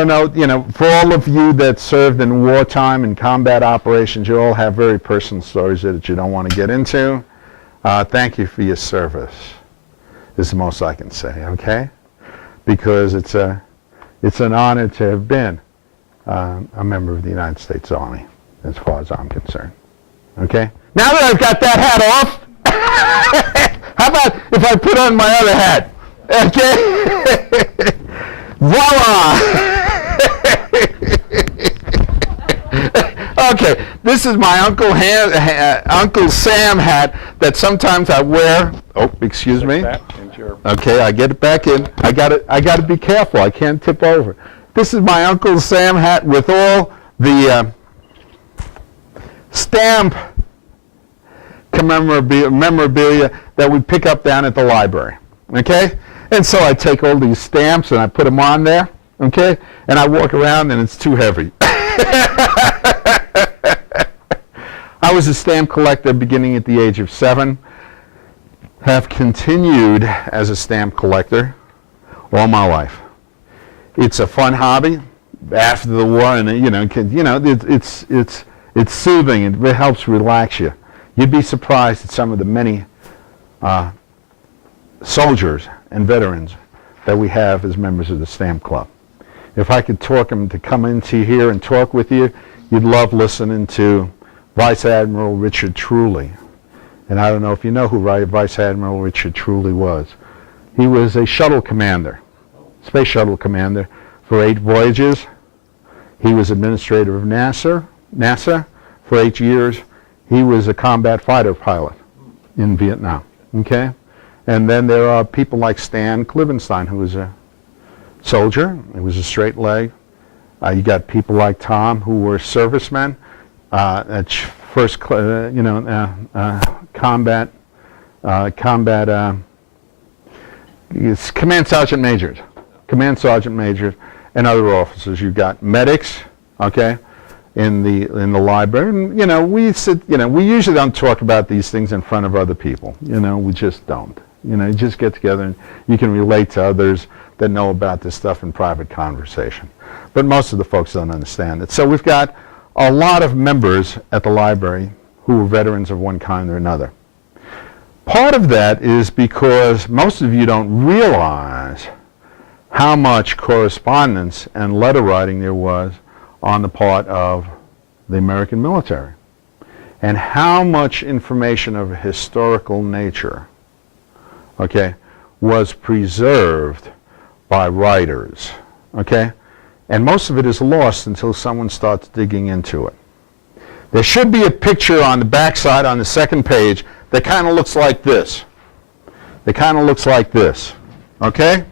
know, for all of you that served in wartime and combat operations, you all have very personal stories that you don't want to get into. Thank you for your service. This is the most I can say, okay? Because it's an honor to have been a member of the United States Army, as far as I'm concerned. Okay? Now that I've got that hat off, how about if I put on my other hat? Okay? Voila! Okay, this is my Uncle Sam hat that sometimes I wear. Oh, excuse me. Okay, I get it back in. I got to be careful. I can't tip over. This is my Uncle Sam hat with all the stamp memorabilia that we pick up down at the library. Okay? And so I take all these stamps and I put them on there, okay? And I walk around and it's too heavy. I was a stamp collector beginning at the age of 7. Have continued as a stamp collector all my life. It's a fun hobby after the war, and it's soothing. It helps relax you. You'd be surprised at some of the many soldiers and veterans that we have as members of the Stamp Club. If I could talk them to come into here and talk with you, you'd love listening to Vice Admiral Richard Truly. And I don't know if you know who Vice Admiral Richard Truly was. He was a shuttle commander, space shuttle commander for 8 voyages. He was administrator of NASA for 8 years. He was a combat fighter pilot in Vietnam, okay? And then there are people like Stan Klivenstein, who was a soldier. He was a straight leg. You got people like Tom, who were servicemen, at first, combat, command sergeant majors, and other officers. You've got medics, okay, in the library. And, we usually don't talk about these things in front of other people. We just don't. You just get together and you can relate to others that know about this stuff in private conversation. But most of the folks don't understand it. So we've got a lot of members at the library who are veterans of one kind or another. Part of that is because most of you don't realize how much correspondence and letter writing there was on the part of the American military, and how much information of a historical nature, okay, was preserved by writers, okay? And most of it is lost until someone starts digging into it. There should be a picture on the backside on the second page that kind of looks like this. Okay?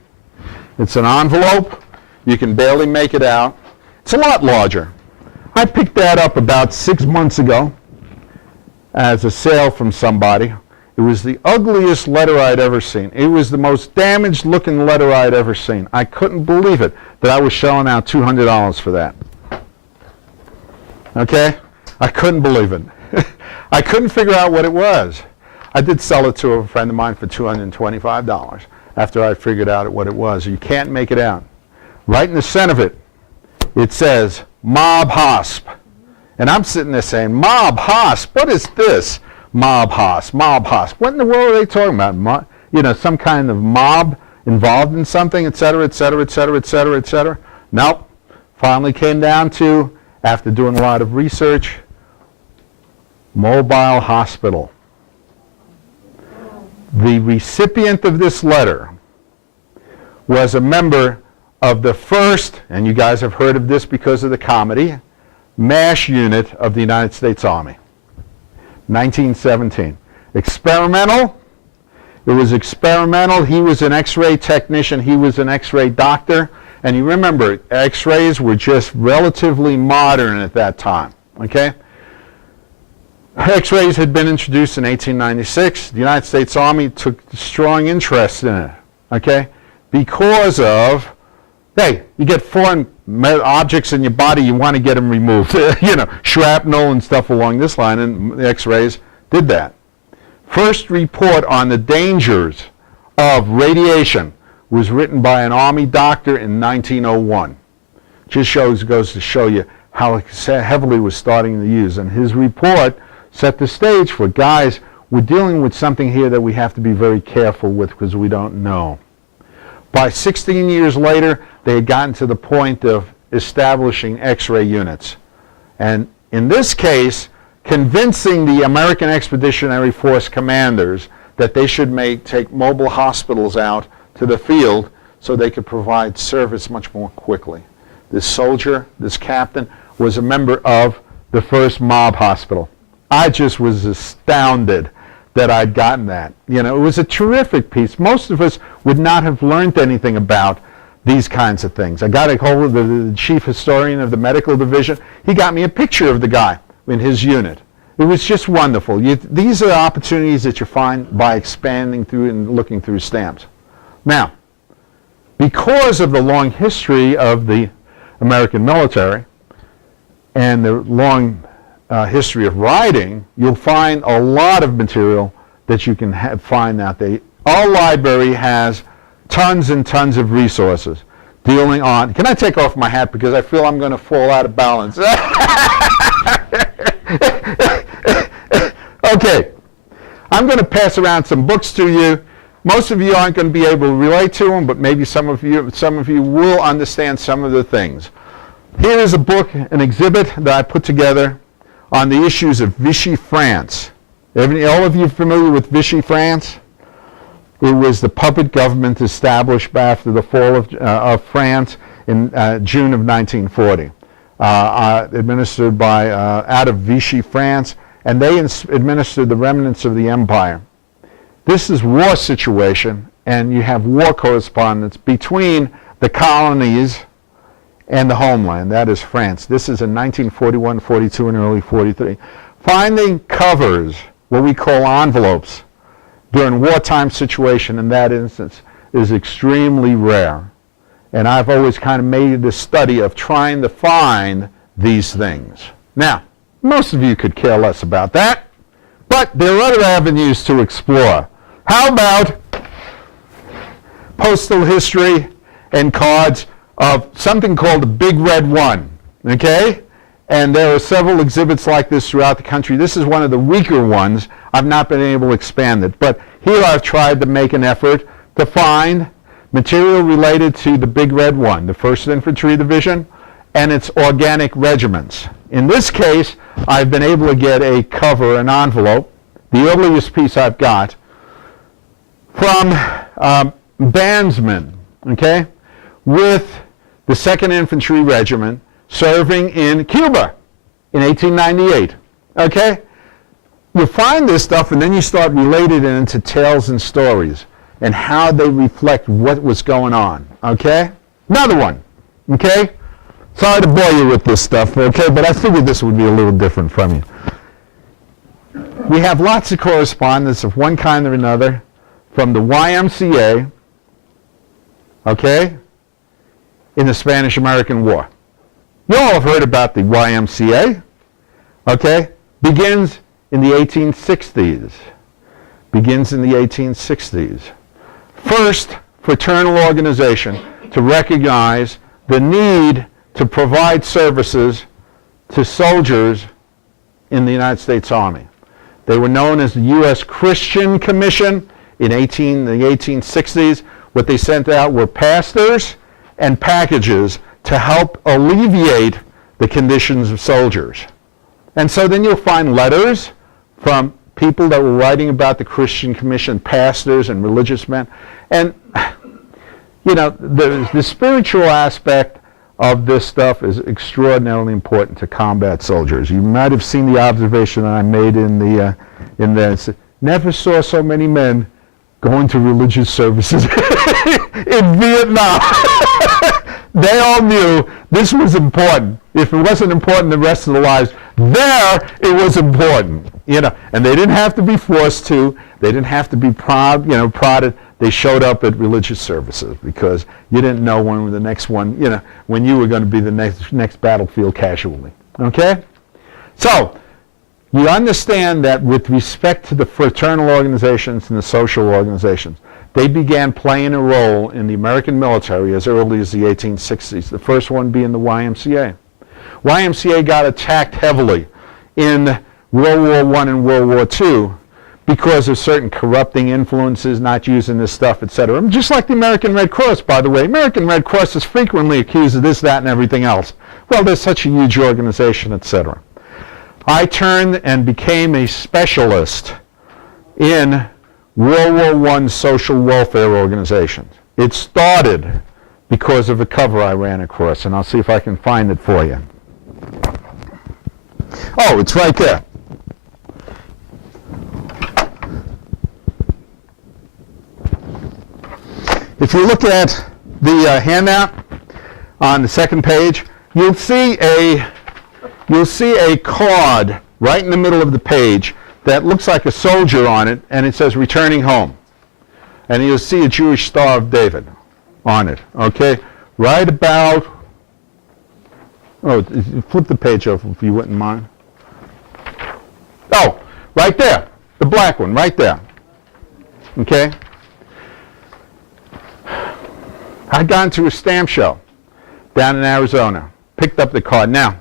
It's an envelope. You can barely make it out. It's a lot larger. I picked that up about 6 months ago as a sale from somebody. It was the ugliest letter I'd ever seen. It was the most damaged looking letter I'd ever seen. I couldn't believe it that I was shelling out $200 for that. Okay? I couldn't believe it. I couldn't figure out what it was. I did sell it to a friend of mine for $225 after I figured out what it was. You can't make it out. Right in the center of it, it says, Mob Hosp. And I'm sitting there saying, Mob Hosp? What is this? Mob Hosp, Mob Hosp. What in the world are they talking about? Some kind of mob involved in something, et cetera, et cetera, et cetera, et cetera, et cetera. Nope. Finally came down to, after doing a lot of research, mobile hospital. The recipient of this letter was a member of the first, and you guys have heard of this because of the comedy, MASH unit of the United States Army. 1917. Experimental. It was experimental. He was an X-ray technician. He was an X-ray doctor. And you remember, X-rays were just relatively modern at that time. Okay? X-rays had been introduced in 1896. The United States Army took strong interest in it. Okay? Because of, hey, you get foreign objects in your body, you want to get them removed. Shrapnel and stuff along this line, and the X-rays did that. First report on the dangers of radiation was written by an Army doctor in 1901. Just goes to show you how heavily it was starting to use. And his report set the stage for, guys, we're dealing with something here that we have to be very careful with because we don't know. By 16 years later, they had gotten to the point of establishing X-ray units. And in this case, convincing the American Expeditionary Force commanders that they should take mobile hospitals out to the field so they could provide service much more quickly. This soldier, this captain, was a member of the first mob hospital. I just was astounded that I'd gotten that. It was a terrific piece. Most of us would not have learned anything about these kinds of things. I got a hold of the chief historian of the medical division. He got me a picture of the guy in his unit. It was just wonderful. These are opportunities that you find by expanding through and looking through stamps. Now, because of the long history of the American military and the long history of writing, you'll find a lot of material that you can find out there. Our library has tons and tons of resources dealing on, can I take off my hat because I feel I'm going to fall out of balance? Okay, I'm going to pass around some books to you. Most of you aren't going to be able to relate to them, but maybe some of you will understand some of the things. Here is a book, an exhibit that I put together on the issues of Vichy France. All of you familiar with Vichy France? It was the puppet government established after the fall of France in June of 1940, administered by out of Vichy France, and they administered the remnants of the empire. This is war situation, and you have war correspondence between the colonies and the homeland, that is France. This is in 1941, 42, and early 43. Finding covers, what we call envelopes, during wartime situation in that instance is extremely rare. And I've always kind of made a study of trying to find these things. Now, most of you could care less about that, but there are other avenues to explore. How about postal history and cards of something called the Big Red One, okay? And there are several exhibits like this throughout the country. This is one of the weaker ones. I've not been able to expand it. But here I've tried to make an effort to find material related to the Big Red One, the 1st Infantry Division, and its organic regiments. In this case, I've been able to get a cover, an envelope, the earliest piece I've got, from bandsmen, okay, with the 2nd Infantry Regiment serving in Cuba in 1898, okay? You find this stuff and then you start relating it into tales and stories and how they reflect what was going on, okay? Another one, okay? Sorry to bore you with this stuff, okay, but I figured this would be a little different from you. We have lots of correspondence of one kind or another from the YMCA, okay, in the Spanish-American War. You all have heard about the YMCA, okay? Begins in the 1860s. Begins in the 1860s. First fraternal organization to recognize the need to provide services to soldiers in the United States Army. They were known as the U.S. Christian Commission in the 1860s. What they sent out were pastors and packages to help alleviate the conditions of soldiers. And so then you'll find letters from people that were writing about the Christian Commission, pastors and religious men. And, you know, the spiritual aspect of this stuff is extraordinarily important to combat soldiers. You might have seen the observation that I made in the never saw so many men going to religious services in Vietnam. They all knew this was important. If it wasn't important the rest of their lives, there it was important, you know. And they didn't have to be forced to. They didn't have to be prodded. They showed up at religious services because you didn't know when the next one, you know, when you were going to be the next battlefield casualty. Okay? So, you understand that with respect to the fraternal organizations and the social organizations, they began playing a role in the American military as early as the 1860s, the first one being the YMCA. YMCA got attacked heavily in World War I and World War II because of certain corrupting influences, not using this stuff, etc. Just like the American Red Cross, by the way. American Red Cross is frequently accused of this, that, and everything else. Well, they're such a huge organization, etc. I turned and became a specialist in World War I social welfare organizations. It started because of a cover I ran across, and I'll see if I can find it for you. Oh, it's right there. If you look at the handout on the second page, you'll see a card right in the middle of the page that looks like a soldier on it, and it says returning home. And you'll see a Jewish Star of David on it, okay? Right about, flip the page over if you wouldn't mind. Oh, right there, the black one, right there, okay? I'd gone to a stamp show down in Arizona, picked up the card. Now,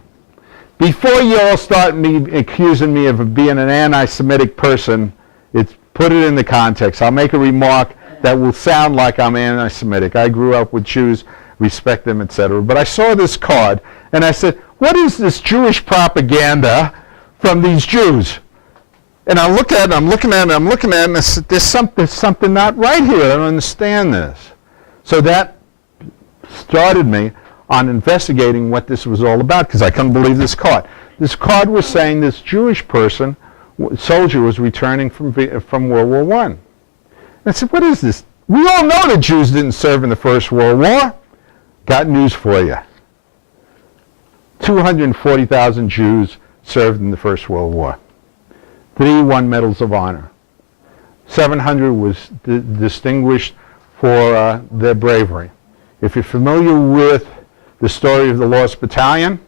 before you all start accusing me of being an anti-Semitic person, it's put it in the context. I'll make a remark that will sound like I'm anti-Semitic. I grew up with Jews, respect them, etc. But I saw this card, and I said, what is this Jewish propaganda from these Jews? And I look at it, I'm looking at it, and I said, there's something not right here. I don't understand this. So that started me on investigating what this was all about, because I couldn't believe this card. This card was saying this Jewish person, soldier, was returning from World War I. And I said, what is this? We all know that Jews didn't serve in the First World War. Got news for you. 240,000 Jews served in the First World War. 3 won Medals of Honor. 700 was distinguished for their bravery. If you're familiar with the story of the Lost Battalion,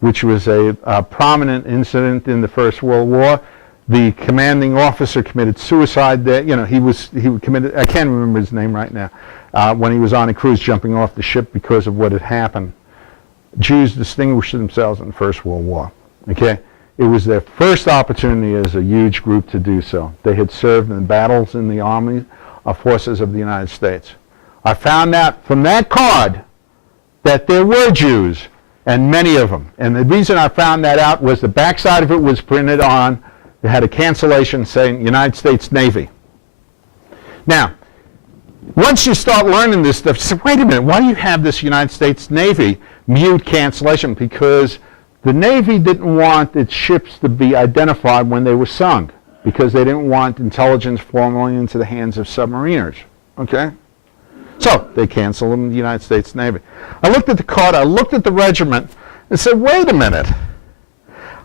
which was a prominent incident in the First World War, the commanding officer committed suicide there. You know, he committed, I can't remember his name right now, when he was on a cruise jumping off the ship because of what had happened. Jews distinguished themselves in the First World War. Okay? It was their first opportunity as a huge group to do so. They had served in battles in the army forces of the United States. I found out from that card that there were Jews, and many of them. And the reason I found that out was the backside of it was printed on, it had a cancellation saying United States Navy. Now, once you start learning this stuff, you say, wait a minute, why do you have this United States Navy mute cancellation? Because the Navy didn't want its ships to be identified when they were sunk, because they didn't want intelligence falling into the hands of submariners. Okay? So they canceled them in the United States Navy. I looked at the card, I looked at the regiment, and said, wait a minute.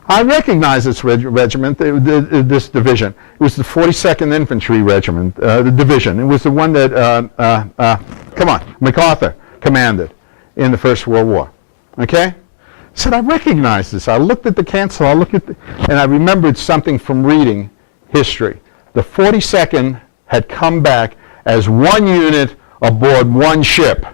I recognize this regiment, this division. It was the 42nd Infantry Regiment, the division. It was the one that, MacArthur commanded in the First World War. Okay? I said, I recognize this. I looked at the cancel, and I remembered something from reading history. The 42nd had come back as one unit aboard one ship.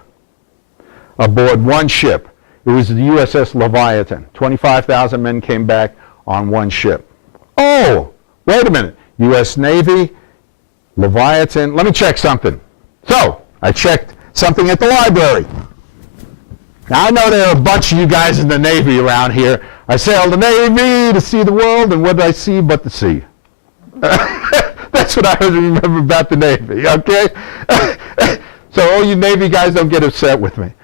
Aboard one ship. It was the USS Leviathan. 25,000 men came back on one ship. Oh, wait a minute. U.S. Navy, Leviathan. Let me check something. So, I checked something at the library. Now, I know there are a bunch of you guys in the Navy around here. I sailed the Navy to see the world, and what did I see but the sea? That's what I remember about the Navy, okay? So all you Navy guys, don't get upset with me.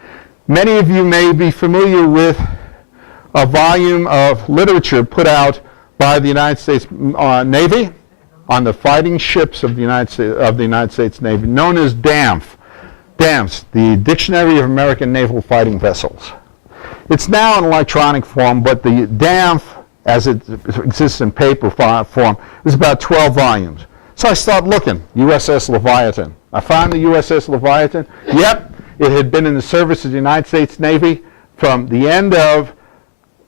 Many of you may be familiar with a volume of literature put out by the United States Navy on the fighting ships of the United States Navy, known as DAMF. DAMS, the Dictionary of American Naval Fighting Vessels. It's now in electronic form, but the DAMF, as it exists in paper form, is about 12 volumes. So I started looking, USS Leviathan. I found the USS Leviathan. Yep, it had been in the service of the United States Navy from the end of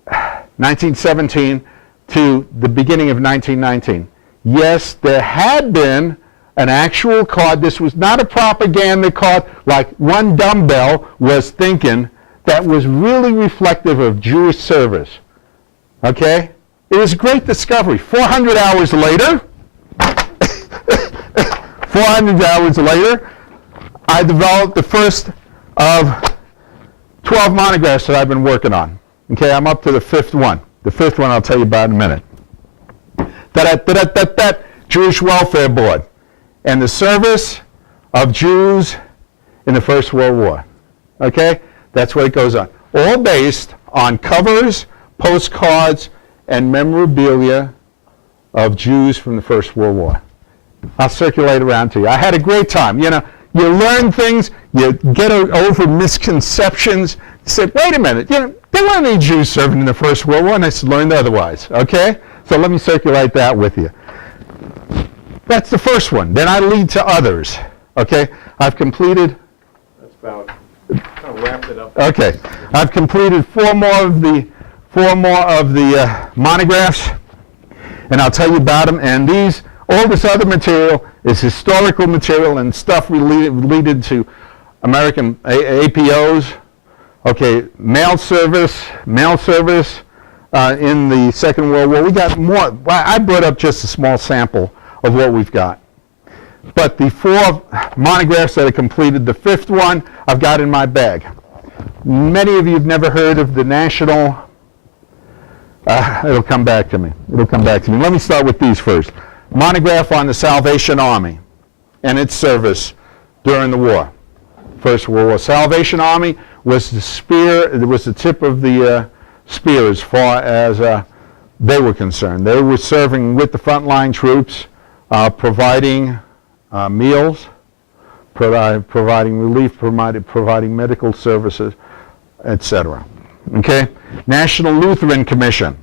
1917 to the beginning of 1919. Yes, there had been an actual card. This was not a propaganda card like one dumbbell was thinking, that was really reflective of Jewish service. Okay? It was a great discovery. 400 hours later, 400 hours later, I developed the first of 12 monographs that I've been working on. Okay, I'm up to the 5th one. The 5th one I'll tell you about in a minute. Jewish Welfare Board and the service of Jews in the First World War. Okay? That's what it goes on. All based on covers, postcards, and memorabilia of Jews from the First World War. I'll circulate around to you. I had a great time. You know, you learn things, you get over misconceptions. You said, wait a minute, you know, there weren't any Jews serving in the First World War, and I learned otherwise. Okay? So let me circulate that with you. That's the first one. Then I lead to others. Okay? I've completed. That's about. Kind of wrapped it up. Okay. I've completed four more of the monographs, and I'll tell you about them. And all this other material is historical material and stuff related to American APOs. Okay, mail service in the Second World War. We got more. I brought up just a small sample of what we've got. But the 4 monographs that are completed, the 5th one I've got in my bag. Many of you have never heard of the National, it'll come back to me. It'll come back to me. Let me start with these first. Monograph on the Salvation Army and its service during the war. First World War. Salvation Army was the spear, it was the tip of the spear as far as they were concerned. They were serving with the frontline troops, providing meals, providing relief, providing medical services, etc. Okay? National Lutheran Commission.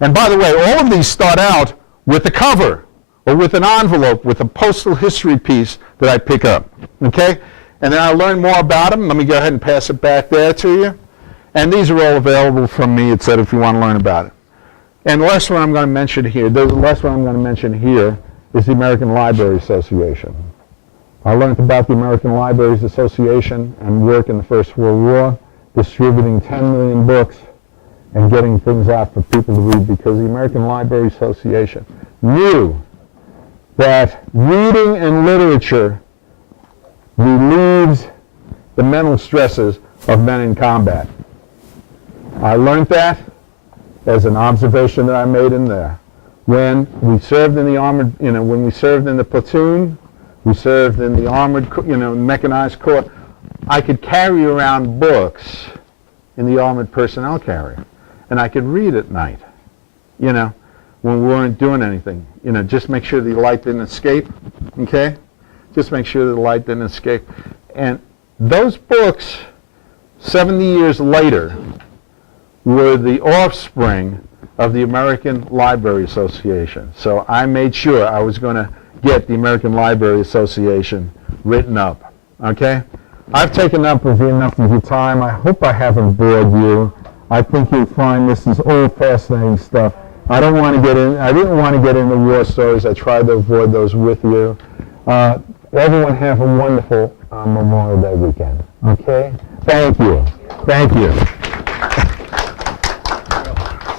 And by the way, all of these start out with a cover or with an envelope with a postal history piece that I pick up. Okay? And then I'll learn more about them. Let me go ahead and pass it back there to you. And these are all available from me, etc., if you want to learn about it. And the last one I'm going to mention here, is the American Library Association. I learned about the American Libraries Association and work in the First World War, distributing 10 million books and getting things out for people to read, because the American Library Association knew that reading and literature relieves the mental stresses of men in combat. I learned that as an observation that I made in there. When we served in the armored, when we served in the platoon, we served in the armored, mechanized corps, I could carry around books in the armored personnel carrier, and I could read at night, when we weren't doing anything. Just make sure the light didn't escape, okay? Just make sure the light didn't escape. And those books, 70 years later, were the offspring of the American Library Association. So I made sure I was going to get the American Library Association written up, okay? I've taken up enough of your time. I hope I haven't bored you. I think you'll find this is all fascinating stuff. I didn't want to get into war stories. I tried to avoid those with you. Everyone have a wonderful Memorial Day weekend, okay? Thank you. Thank you.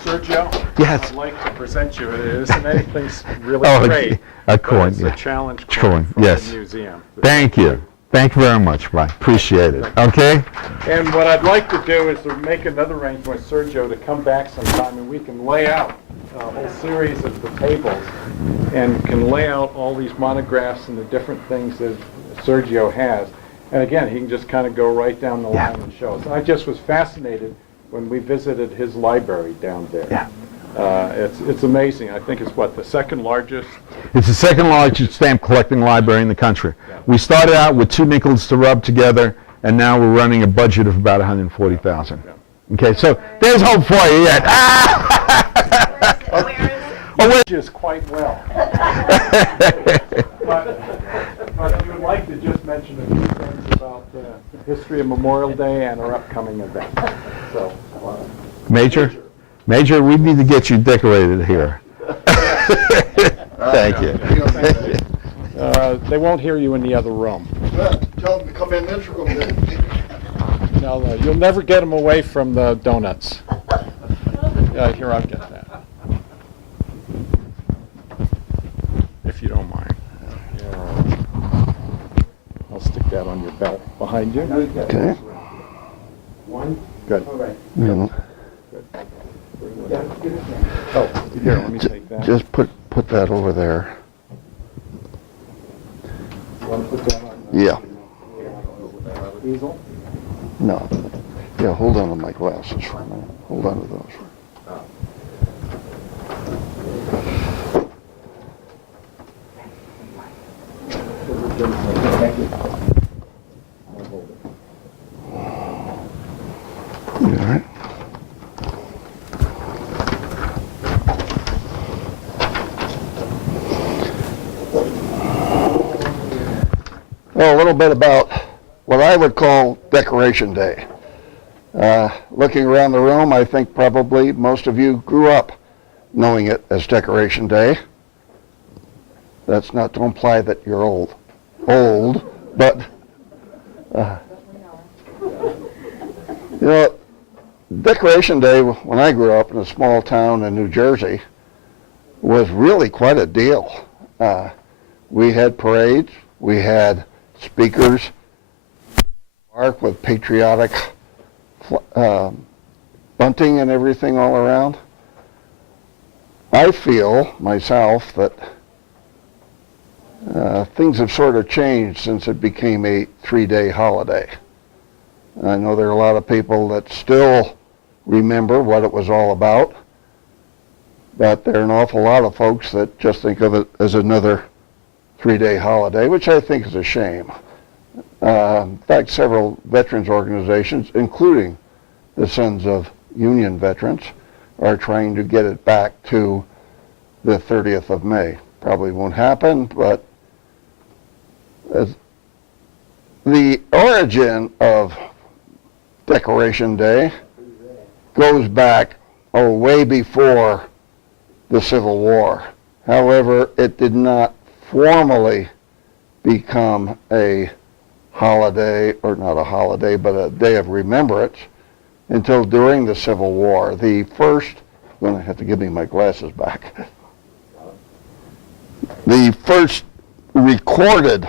Sergio? Yes. I'd like to present you. Isn't anything really great? A coin, It's yeah. a challenge Coin, coin from yes. the museum. Thank you. Thank you very much, Mike. Appreciate it. Okay? And what I'd like to do is to make another arrangement with Sergio to come back sometime, and we can lay out a whole series of the tables and can lay out all these monographs and the different things that Sergio has. And again, he can just kind of go right down the line and show us. I just was fascinated when we visited his library down there. Yeah. It's amazing. I think it's the second largest. It's the second largest stamp collecting library in the country. Yeah. We started out with 2 nickels to rub together, and now we're running a budget of about $140,000. Yeah. Okay, so there's hope for you yet. Where is it? Which is quite well. But I would like to just mention a few things about the history of Memorial Day and our upcoming event. So, Major, we need to get you decorated here. Thank you. they won't hear you in the other room. Well, tell them to come in this room then. No, you'll never get them away from the donuts. Here, I'll get that. If you don't mind. I'll stick that on your belt behind you. Okay. One. Good. Yeah. Oh, here, let me take that. Just put that over there. You want to put that on the Yeah. easel? No. Yeah, hold on to my glasses for a minute. Hold on to those. You all right? Well, a little bit about what I would call Decoration Day. Looking around the room, I think probably most of you grew up knowing it as Decoration Day. That's not to imply that you're old, but you know, Decoration Day, when I grew up in a small town in New Jersey, was really quite a deal. We had parades, we had speakers, park with patriotic bunting and everything all around. I feel myself that things have sort of changed since it became a 3-day holiday. I know there are a lot of people that still remember what it was all about, but there are an awful lot of folks that just think of it as another 3-day holiday, which I think is a shame. In fact, several veterans organizations, including the Sons of Union Veterans, are trying to get it back to the 30th of May. Probably won't happen, but the origin of Decoration Day goes back way before the Civil War. However, it did not formally become a holiday, or not a holiday, but a day of remembrance until during the Civil War. The first, I'm going to have to give me my glasses back. The first recorded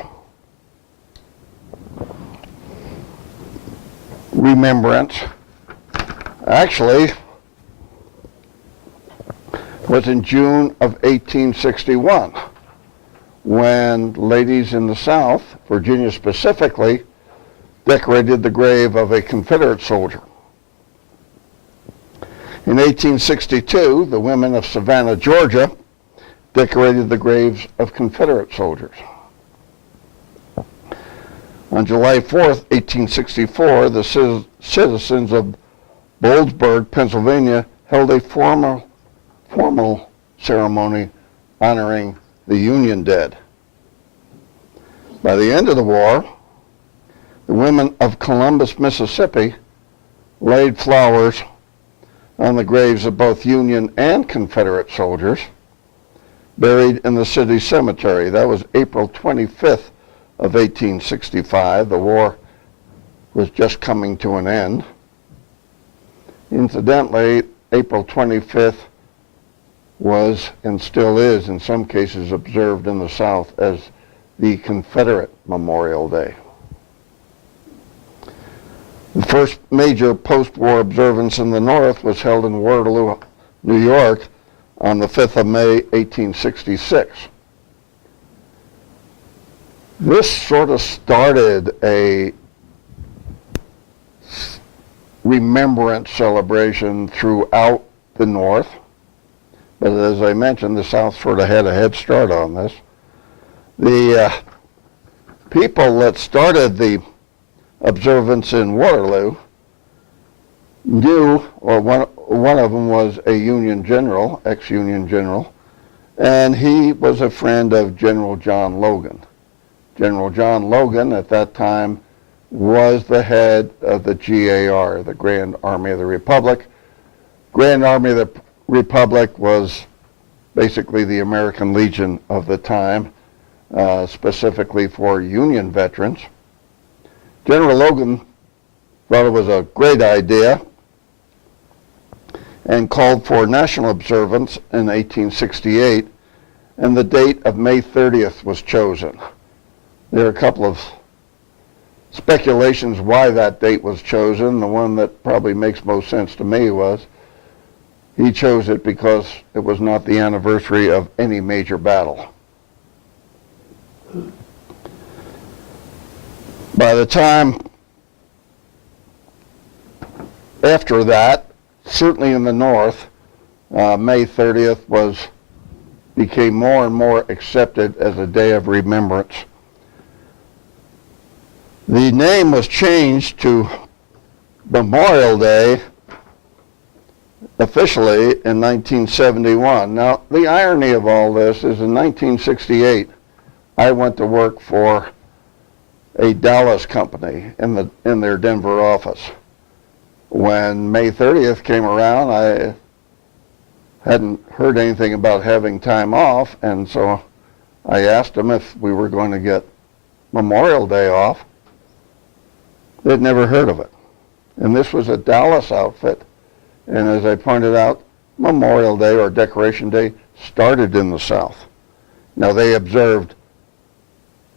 remembrance actually was in June of 1861, when ladies in the South, Virginia specifically, decorated the grave of a Confederate soldier. In 1862, the women of Savannah, Georgia, decorated the graves of Confederate soldiers. On July 4th, 1864, the citizens of Boalsburg, Pennsylvania, held a formal ceremony honoring the Union dead. By the end of the war, the women of Columbus, Mississippi, laid flowers on the graves of both Union and Confederate soldiers buried in the city cemetery. That was April 25th of 1865. The war was just coming to an end. Incidentally, April 25th was, and still is in some cases, observed in the South as the Confederate Memorial Day. The first major post-war observance in the North was held in Waterloo, New York, on the 5th of May, 1866. This sort of started a remembrance celebration throughout the North, but as I mentioned, the South sort of had a head start on this. The people that started the observance in Waterloo knew, or one of them was a Union general, ex-Union general, and he was a friend of General John Logan. General John Logan at that time was the head of the GAR, the Grand Army of the Republic. Grand Army of the Republic was basically the American Legion of the time, specifically for Union veterans. General Logan thought it was a great idea and called for national observance in 1868, and the date of May 30th was chosen. There are a couple of speculations why that date was chosen. The one that probably makes most sense to me was he chose it because it was not the anniversary of any major battle. By the time after that, certainly in the North, May 30th became more and more accepted as a day of remembrance. The name was changed to Memorial Day officially in 1971. Now, the irony of all this is in 1968, I went to work for a Dallas company in their Denver office. When May 30th came around, I hadn't heard anything about having time off, and so I asked them if we were going to get Memorial Day off. They'd never heard of it. And this was a Dallas outfit. And as I pointed out, Memorial Day or Decoration Day started in the South. Now, they observed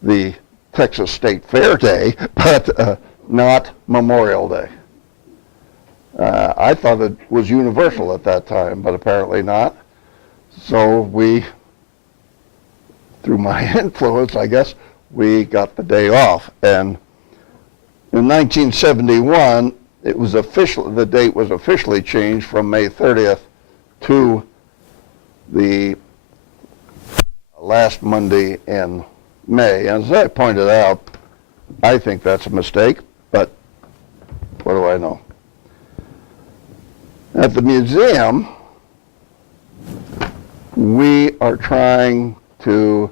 the Texas State Fair Day, but not Memorial Day. I thought it was universal at that time, but apparently not. So we, through my influence, I guess, we got the day off. And in 1971, it was the date was officially changed from May 30th to the last Monday in May. And as I pointed out, I think that's a mistake, but what do I know? At the museum, we are trying to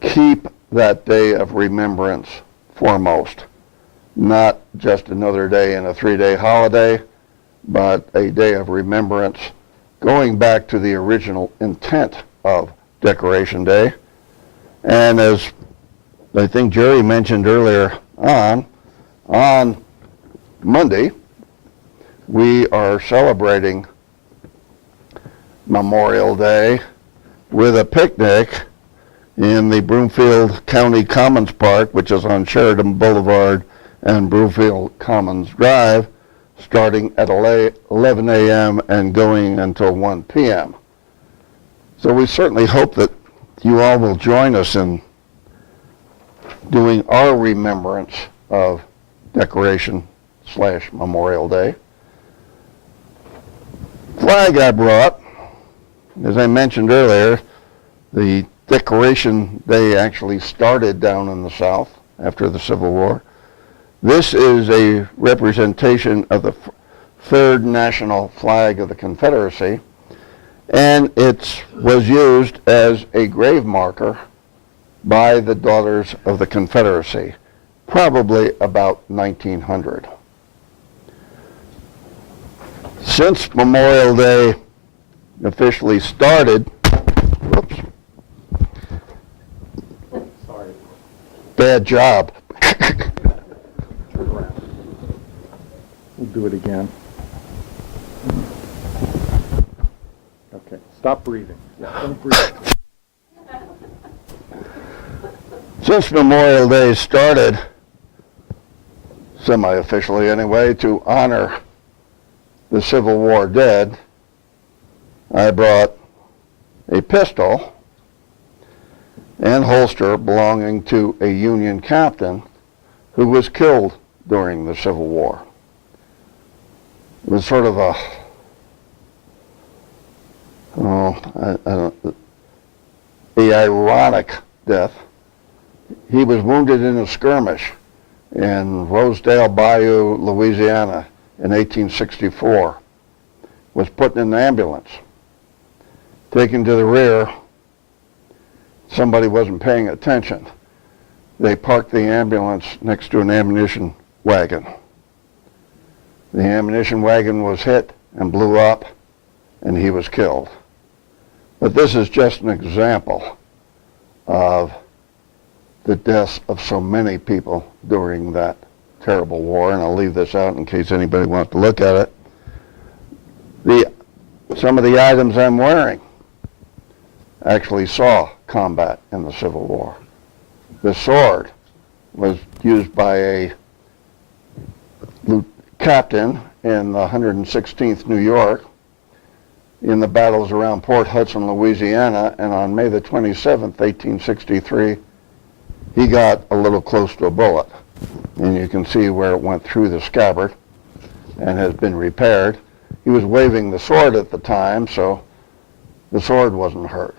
keep that day of remembrance foremost. Not just another day in a 3-day holiday, but a day of remembrance going back to the original intent of Decoration Day. And as I think Jerry mentioned earlier on Monday, we are celebrating Memorial Day with a picnic in the Broomfield County Commons Park, which is on Sheridan Boulevard and Broomfield Commons Drive, starting at 11 a.m. and going until 1 p.m. So we certainly hope that you all will join us in doing our remembrance of Decoration/Memorial Day. Flag I brought, as I mentioned earlier, the Decoration Day actually started down in the South after the Civil War. This is a representation of the third national flag of the Confederacy, and it was used as a grave marker by the Daughters of the Confederacy, probably about 1900. Since Memorial Day officially started, whoops, Sorry. bad job. Turn around. We'll do it again. Okay, stop breathing. Yeah, don't breathe. Since Memorial Day started, semi-officially anyway, to honor the Civil War dead, I brought a pistol and holster belonging to a Union captain who was killed during the Civil War. It was sort of a ironic death. He was wounded in a skirmish in Rosedale Bayou, Louisiana in 1864, was put in an ambulance, taken to the rear. Somebody wasn't paying attention. They parked the ambulance next to an ammunition wagon. The ammunition wagon was hit and blew up, and he was killed. But this is just an example of the deaths of so many people during that terrible war, and I'll leave this out in case anybody wants to look at it. Some of the items I'm wearing actually saw combat in the Civil War. The sword was used by a captain in the 116th New York in the battles around Port Hudson, Louisiana, and on May the 27th, 1863, he got a little close to a bullet. And you can see where it went through the scabbard and has been repaired. He was waving the sword at the time, so the sword wasn't hurt.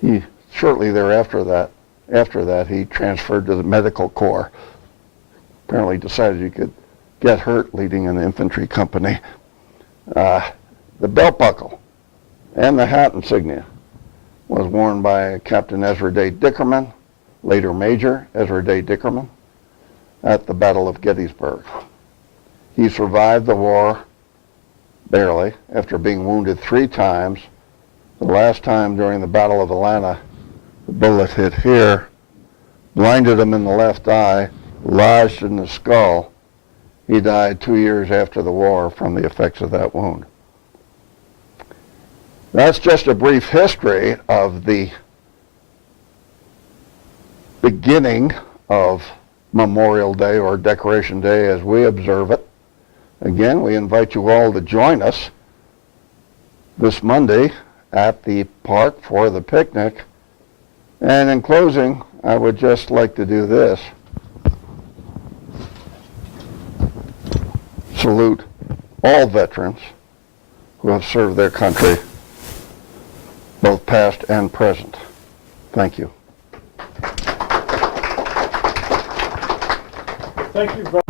He shortly thereafter after that, he transferred to the medical corps. Apparently decided you could get hurt leading an infantry company. The belt buckle and the hat insignia was worn by Captain Ezra Day Dickerman, later Major Ezra Day Dickerman, at the Battle of Gettysburg. He survived the war, barely, after being wounded 3 times. The last time during the Battle of Atlanta, the bullet hit here, blinded him in the left eye, lodged in the skull. He died 2 years after the war from the effects of that wound. That's just a brief history of the beginning of Memorial Day or Decoration Day as we observe it. Again, we invite you all to join us this Monday at the park for the picnic. And in closing, I would just like to do this. Salute all veterans who have served their country, both past and present. Thank you. Thank you very